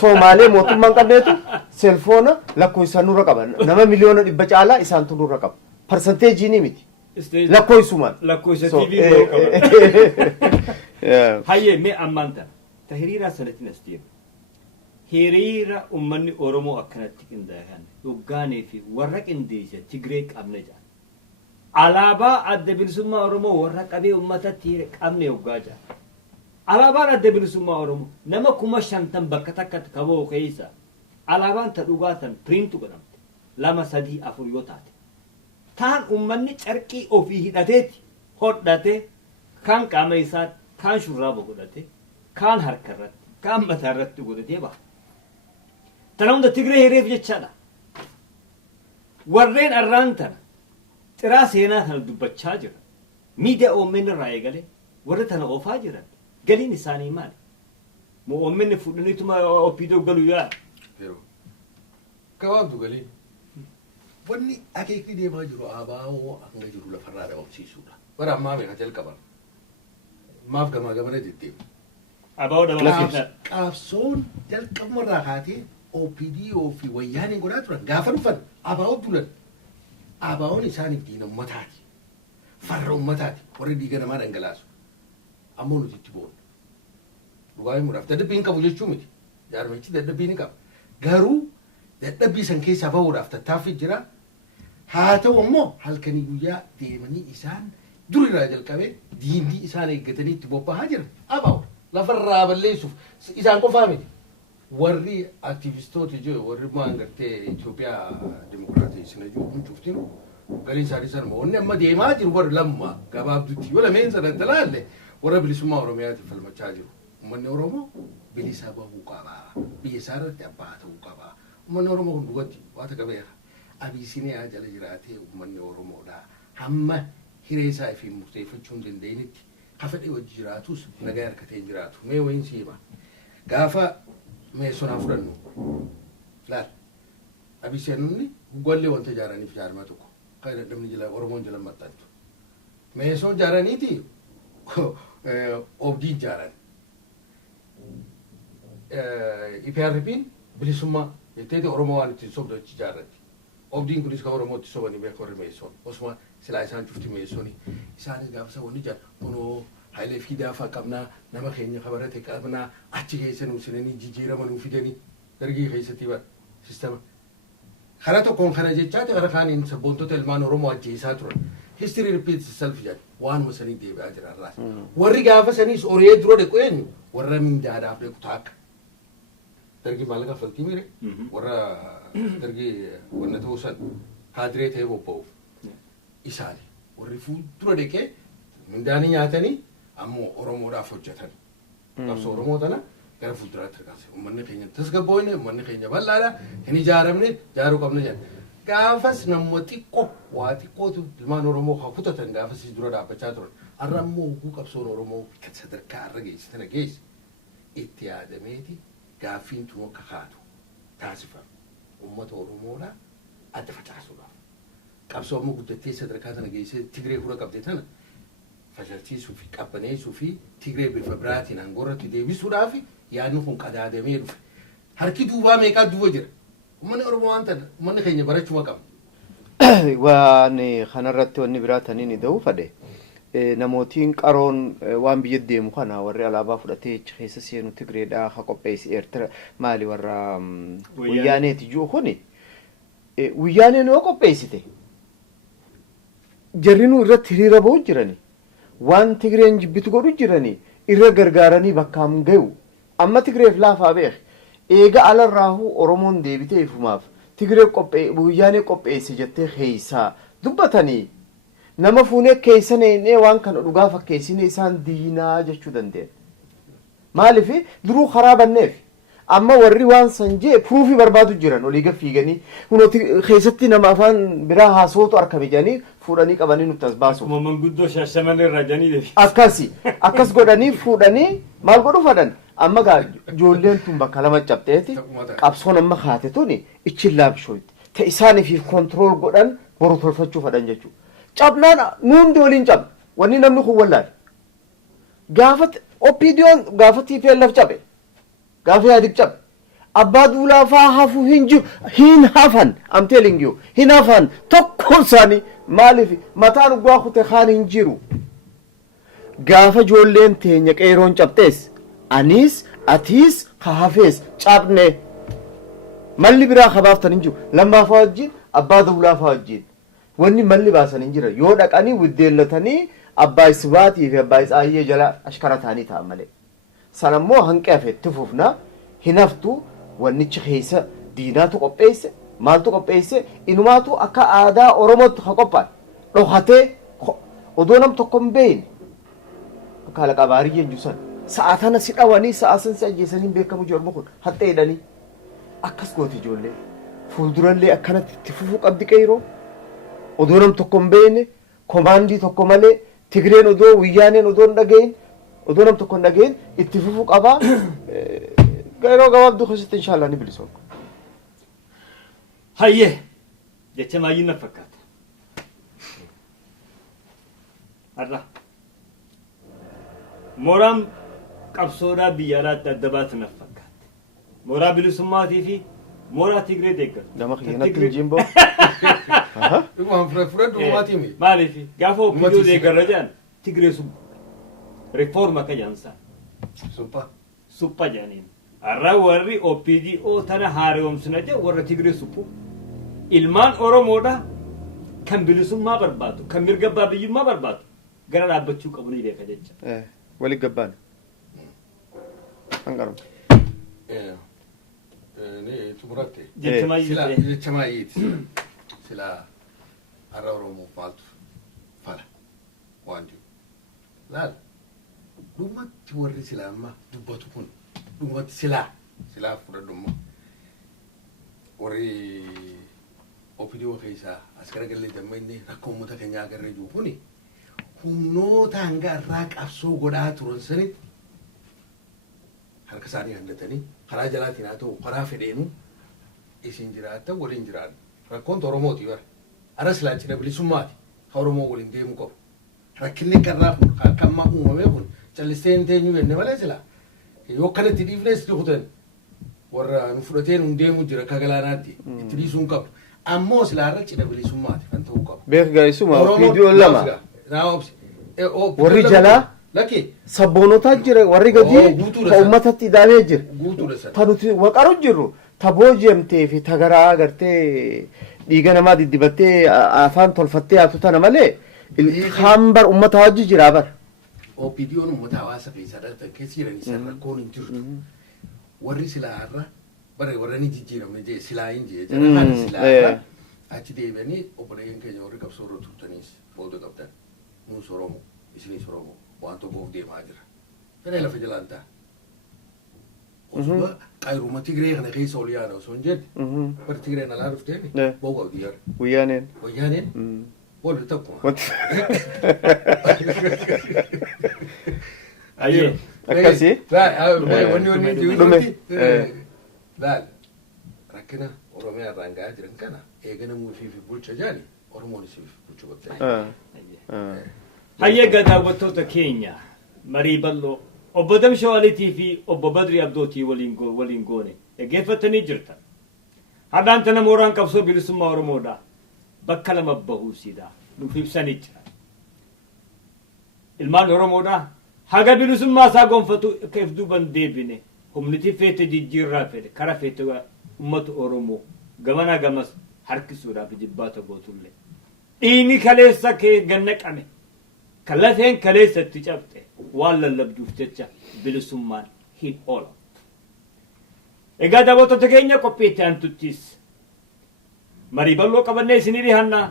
Soomaalee mootummaan qabneetu seelfoona lakkoofsa nurra qaba. Nama miliyoona 100 caalaa isaantu nurra qaba. Parsanteejii ni miti. Lakkoofsumaan. Lakkoofsa TV nurra qaba. Hayyee mee ammaan tana. Ta hiriiraa sanatti as deemu. Hiriira ummanni Oromoo akkanatti qindaa'an hoggaanee fi warra qindeessa Tigree qabne jira. Alaabaa adda bilisummaa Oromoo warra qabee uummatatti qabne hoggaa jira. Alaabaan adda bilisummaa Oromoo nama 50 bakka takkatti kaboo keessa alaabaan ta dhugaatan piriintu godhamte 2 3 4 yoo taate. Taan ummanni carqii ofii hidhateeti hodhate kan qaama isaatti kan shurraaba godhate kan harka irratti kan mataa irratti godhatee ba'a. Tana hunda Tigree hiriif jechaadha. Warreen arraan tana xiraa seenaa tana dubbachaa jira. Miidiyaa OMN irraa eegalee warra tana oofaa jiran galiin isaanii maali? Moo OMN fuudhaniituma OPDO galuu yaala? Gabaabdu galii. Wanni akeekni deemaa jiru abaa'oo hanga jiru lafarraa dhabamsiisuudha. Bara ammaa meeqa jalqaban? Maaf gamaa gamana deddeemu. Abaa'oo dhabamsiisa. Qaabsoon jalqabumarraa kaatee OPDO fi Wayyaaneen godhaa turan gaafa dhufan abaa'oo dulan. Abaa'oon isaaniif diina ummataati. Farra ummataati. Warri dhiiga namaa dhangalaasu. Ammoo nuti itti boonu. Dhugaa himuudhaaf dadhabbii hin qabu jechuu miti. Jaarmichi dadhabbii ni qaba. Garuu dadhabbii san keessaa bahuudhaaf tattaaffii jira. Haa ta'u ammoo halkanii guyyaa deemanii isaan durirraa jalqabee diinii isaan eeggatanii itti bobba'aa jiran. Abaa'oo lafarraa balleessuuf isaan qofaa miti. warri aktivistooti jiru warri maan gartee Itoophiyaa Dimokiraatii sina jiru kun cuftinu galiin isaanii sanuma wanni amma deemaa jiru warri lamma gabaabdutti yoo lameen sadan talaalle warra bilisummaa Oromiyaatiif falmachaa jiru. Uummanni Oromoo bilisa bahuu qaba. Biyya isaa irratti abbaa ta'uu qaba. Uummanni Oromoo kun duubatti waa takka beeka. Abisiiniyaa jala jiraatee uummanni Oromoodha. Hamma hiree isaa fi murteeffachuu hin dandeenyetti hafadhee wajji jiraatus nagaa harkatee hin jiraatu. Mee wayiin siima. Gaafa meessonaa fudhannu laal abisiinonni gollee wanta ijaaraniif jaarmaa tokko kan dadhabni jala Oromoon jala maxxantu. Meessoon ijaaraniiti obdii ijaaran. IPRP'n bilisummaa jettee Oromoo waan ittiin sobdu achi ijaarratti. Obdiin kunis kan Oromootti sobanii beeku warri meessoon. Osuma silaa isaan cufti meessoni. Isaanis gaafa isa wanni ijaaran kunoo Hailee Fidaa fa'aa qabnaa nama keenya kabarate qabnaa achi keessa nuu sinanii jijjiirama nuu fidanii dargii keessatti bara sistema. Karaa tokkoon kana jechaati karaa kaaniin sabboontota ilmaan Oromoo ajjeesaa turan. History repeats itself jedhu waanuma sanii deebi'aa jira irraas. Warri gaafa saniis oree dura dhiqu eenyu warra mindaadhaaf dhiqu taakka. Dargii maallaqa faltii mire warra dargii wanna ta'uu san haadiree ta'ee bobba'uuf isaani warri fuuldura dhiqee mindaanii nyaatanii ammoo Oromoodhaaf hojjetan. Qabsoo Oromoo tana gara fuulduraatti argaase. Uummanni keenya tasgabboone, uummanni keenya bal'aadha. Hin ijaaramne, ijaaruu qabna jedhan. Gaafas nama xiqqoo waa xiqqootu ilmaan Oromoo haa kutatan gaafas dura dhaabbachaa turan. Har'a ammoo oguu qabsoon Oromoo kan sadarkaa har'a geesse tana geesse itti yaadameeti gaaffiin tun akka kaatu taasifama. Uummata Oromoodhaa adda facaasuudhaaf. Qabsoo ammoo guddattee sadarkaa tana geessee Tigree fura qabde tana fashalchiisuu fi qabbaneessuu fi Tigree bifa biraatiin aangorratti deebisuudhaaf yaadni kun qadaadamee dhufe. Harki duubaa meeqaa duuba jira? Uummanni Oromoo waan ta'eef uummanni keenya barachuu qaba. Waan kanarratti wanni biraatanii ni ta'uu fadhe. Namootiin qaroon waan biyya deemu kana warri alaabaa fudhatee keessa seenu Tigreedhaa haa qopheessi Eertira maali warra Wayyaaneeti jiru kuni Wayyaaneen yoo qopheessite jarrinuu irratti hiriira ba'u jirani waan Tigreen jibbitu godhu jirani irra gargaaranii bakkaan gahu amma Tigreef laafaa beek eega alarraahu Oromoon deebitee ifumaaf Tigree Wayyaanee qopheesse jettee keessaa dubbatanii nama fuunee keessa neenee waan kana dhugaa fakkeessine isaan diinaa jechuu dandeenya. Maaliif duruu karaa banneef amma warri waan sanjee pruufii barbaadu jiran olii gaffiiganii hunooti keessatti nama afaan biraa haasootu argame jedhanii fuudhanii qabanii nutti as baasu. Manguddoo Shaashaman irraa jedhanii akkas godhanii fuudhanii maal godhu fadhan amma gaa ijoolleen tun bakka lama cabxeeti qabsoon amma kaate tuni ichin laabshooyti ta isaaniif kontirool godhan boru tolfachuu fadhan jechuudha. Cabnaan nuundi waliin cabna wanni namni kun wallaale gaafa oppiidiyoon gaafa TPLF cabe gaafa yaadik cabe abbaa duulaafaa hafu hin jiru hin hafan I'm telling you hin hafan tokkoon isaanii maaliif mataan ugaa kute kaan hin jiru gaafa ijoolleen teenya qeeroon cabxees aniis atiis ka hafees cabne malli biraa kabaaftan hin jiru lammaafaa wajjin abbaa duulaafaa wajjin wanni malli baasan hin jira yoo dhaqanii widdeellatanii abbaa isbaatii fi abbaa isaayyee jala ashkara ta'anii ta'an malee sanammoo hanqee hafeetti fufna hin haftu wannichi keessa diinaatu qopheesse maaltu qopheesse inumaatu akka aadaa Oromootti ha qophaan dhokatee odoo nam tokko hin beeyne akka halaqa baarii jechuu san sa'a tana si dhawanii sa'a san si ajjeesanii beekamu jormu kun haxxeedhanii akkas gooti ijoollee fuuldurallee akkanatti itti fufuu qabdi qeyroo odoo nam tokko hin beekne komaandii tokko malee Tigreen odoo Wayyaaneen odoo hin dhagahin odoo nam tokko hin dhagahin itti fufuu qabaa yeroo gabaabduu keessatti inshaallah ni bilisoon. Hayyee jecha maayyiin na fakkaata. Har'a mooraan qabsoodhaa biyya alaatti adda baatu na fakkaata. Mooraa bilisummaatii fi mooraa Tigree deeggaru. Nama kiyyanatti hin jimboo. Waan fura duwwaatii mi? Maaliif gaafa ofiidoo deeggarra jedhan Tigree reforma akka jaansaa. Supha jedhaniin. Har'a warri OPDO tana haareomsina jedhu warra Tigree suphu. Ilmaan Oromoodha kan bilisummaa barbaadu kan mirga abbaa biyyummaa barbaadu gara dhaabbachuu qabu ni beeka jecha. Wali gabbaan. Hangarum. ne tumuratte. Jechamayyiiti. Sila har'a Oromoo maaltu fala waan jiru. Laal dhumatti warri silaa amma dubbatu kun dhumatti silaa fudhadhumma warri OPDO keessaa as garagallee damma inni rakkoo uummata keenyaa agarree jiru kuni humnoota hanga irraa qabsoo godhaa turan sanitti harka isaanii handatanii karaa jalaatiin haa ta'u karaa fedheenu isin jiraatan waliin jiraatan rakkoon Oromooti bara ara silaa cina bilisummaati ka Oromoo waliin deemu qabu rakkinni qarraa kun akka ammaa uumamee kun callisee hin teenyu jenne malee silaa yoo kanatti dhiifnes dhufutan warra nu fudhateen hun deemu jira akka galaanaatti itti dhiisuun qabu ammoo silaa irra cina bilisummaati kan ta'uu qabu. Beek gaa'isuma OPDO lama warri jalaa sabboonotaa jira warri gadii ta uummatatti idaalee jira ta nuti waqaru jirru ta booji'amtee fi ta garaa agartee dhiiga namaa diddibattee afaan tolfattee haatu tana malee hambar uummata wajji jira bar. OPDO'n uummata hawaasa keessaa dhalatan keessa jiran isaan rakkoon hin jirtu warri silaa irra bara warra ni jijjiiramne jee silaa hin jee jala silaa irra achi deebi'anii obboleeyyan keenya warri qabsoo irra turtaniis booda qabdan nuus Oromoo isinis Oromoo waan tokkoof deemaa jira. Fedhee lafa jalaan ta'a. Osuma qayruma Tigree kana keessa ol yaada osoo hin jedhe warri Tigreen alaa dhufteemi boo qabdi yaada. Wayyaaneen. Wayyaaneen wal takkuma. Ayyee. Akkasii. Wanni jiruuti laal rakkina Oromiyaa irraan gahaa jiran kana eeganamuu fi bulcha jaani Oromoon isiif bulchuu qabda. Hayyee daawwattoota keenya marii bal'oo obbo Damshoo Aliitii fi obbo Badrii Abdootii waliin goone dhaggeeffatanii jirtan. Haadhaan tana mooraan qabsoo bilisummaa Oromoodha. Bakka lama bahuusidha. Nuuf ibsanii jira. Ilmaan Oromoodha. Haga bilisummaa isaa gonfatu keef duuban deebine humniti feete jijjiirraa fedhe kara feete uummata Oromoo gamanaa gamas harkisuudhaaf jibbaata gootullee. Dhiini kaleessa kee gannaqame. Kalafeen kaleessatti cabxe waan lallabduuf jecha bilisummaan hin oola. Egaa daawwattoota keenya qophiitti aantuttis marii bal'oo qabannee isinii dhihannaa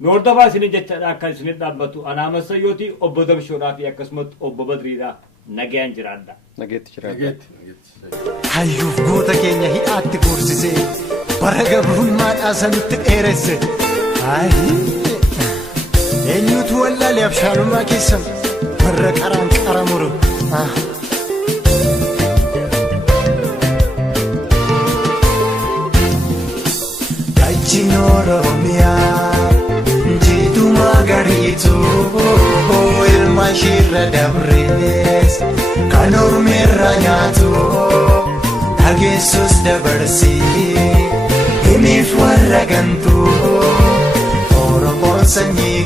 nu hordofaa isinii jechaadha akka isinii dhaabbatu Anaa Sayyooti obbo Damshoodhaa fi akkasumas obbo Badriidhaa nagayaan jiraadha. Nageetti jiraadha. Hayyuuf goota keenya hidhaatti guursisee bara gabrummaadhaa sanitti dheeresse. Eenyutu wallaalee abshaalummaa keessan warra qaraan qaramuru. Dachiin Oromiyaa jiitu magariitu ilma isheerra dabrees kan ormeerra nyaatu dhageessus dabarsii himiif warra gantuu Oromoon sanyii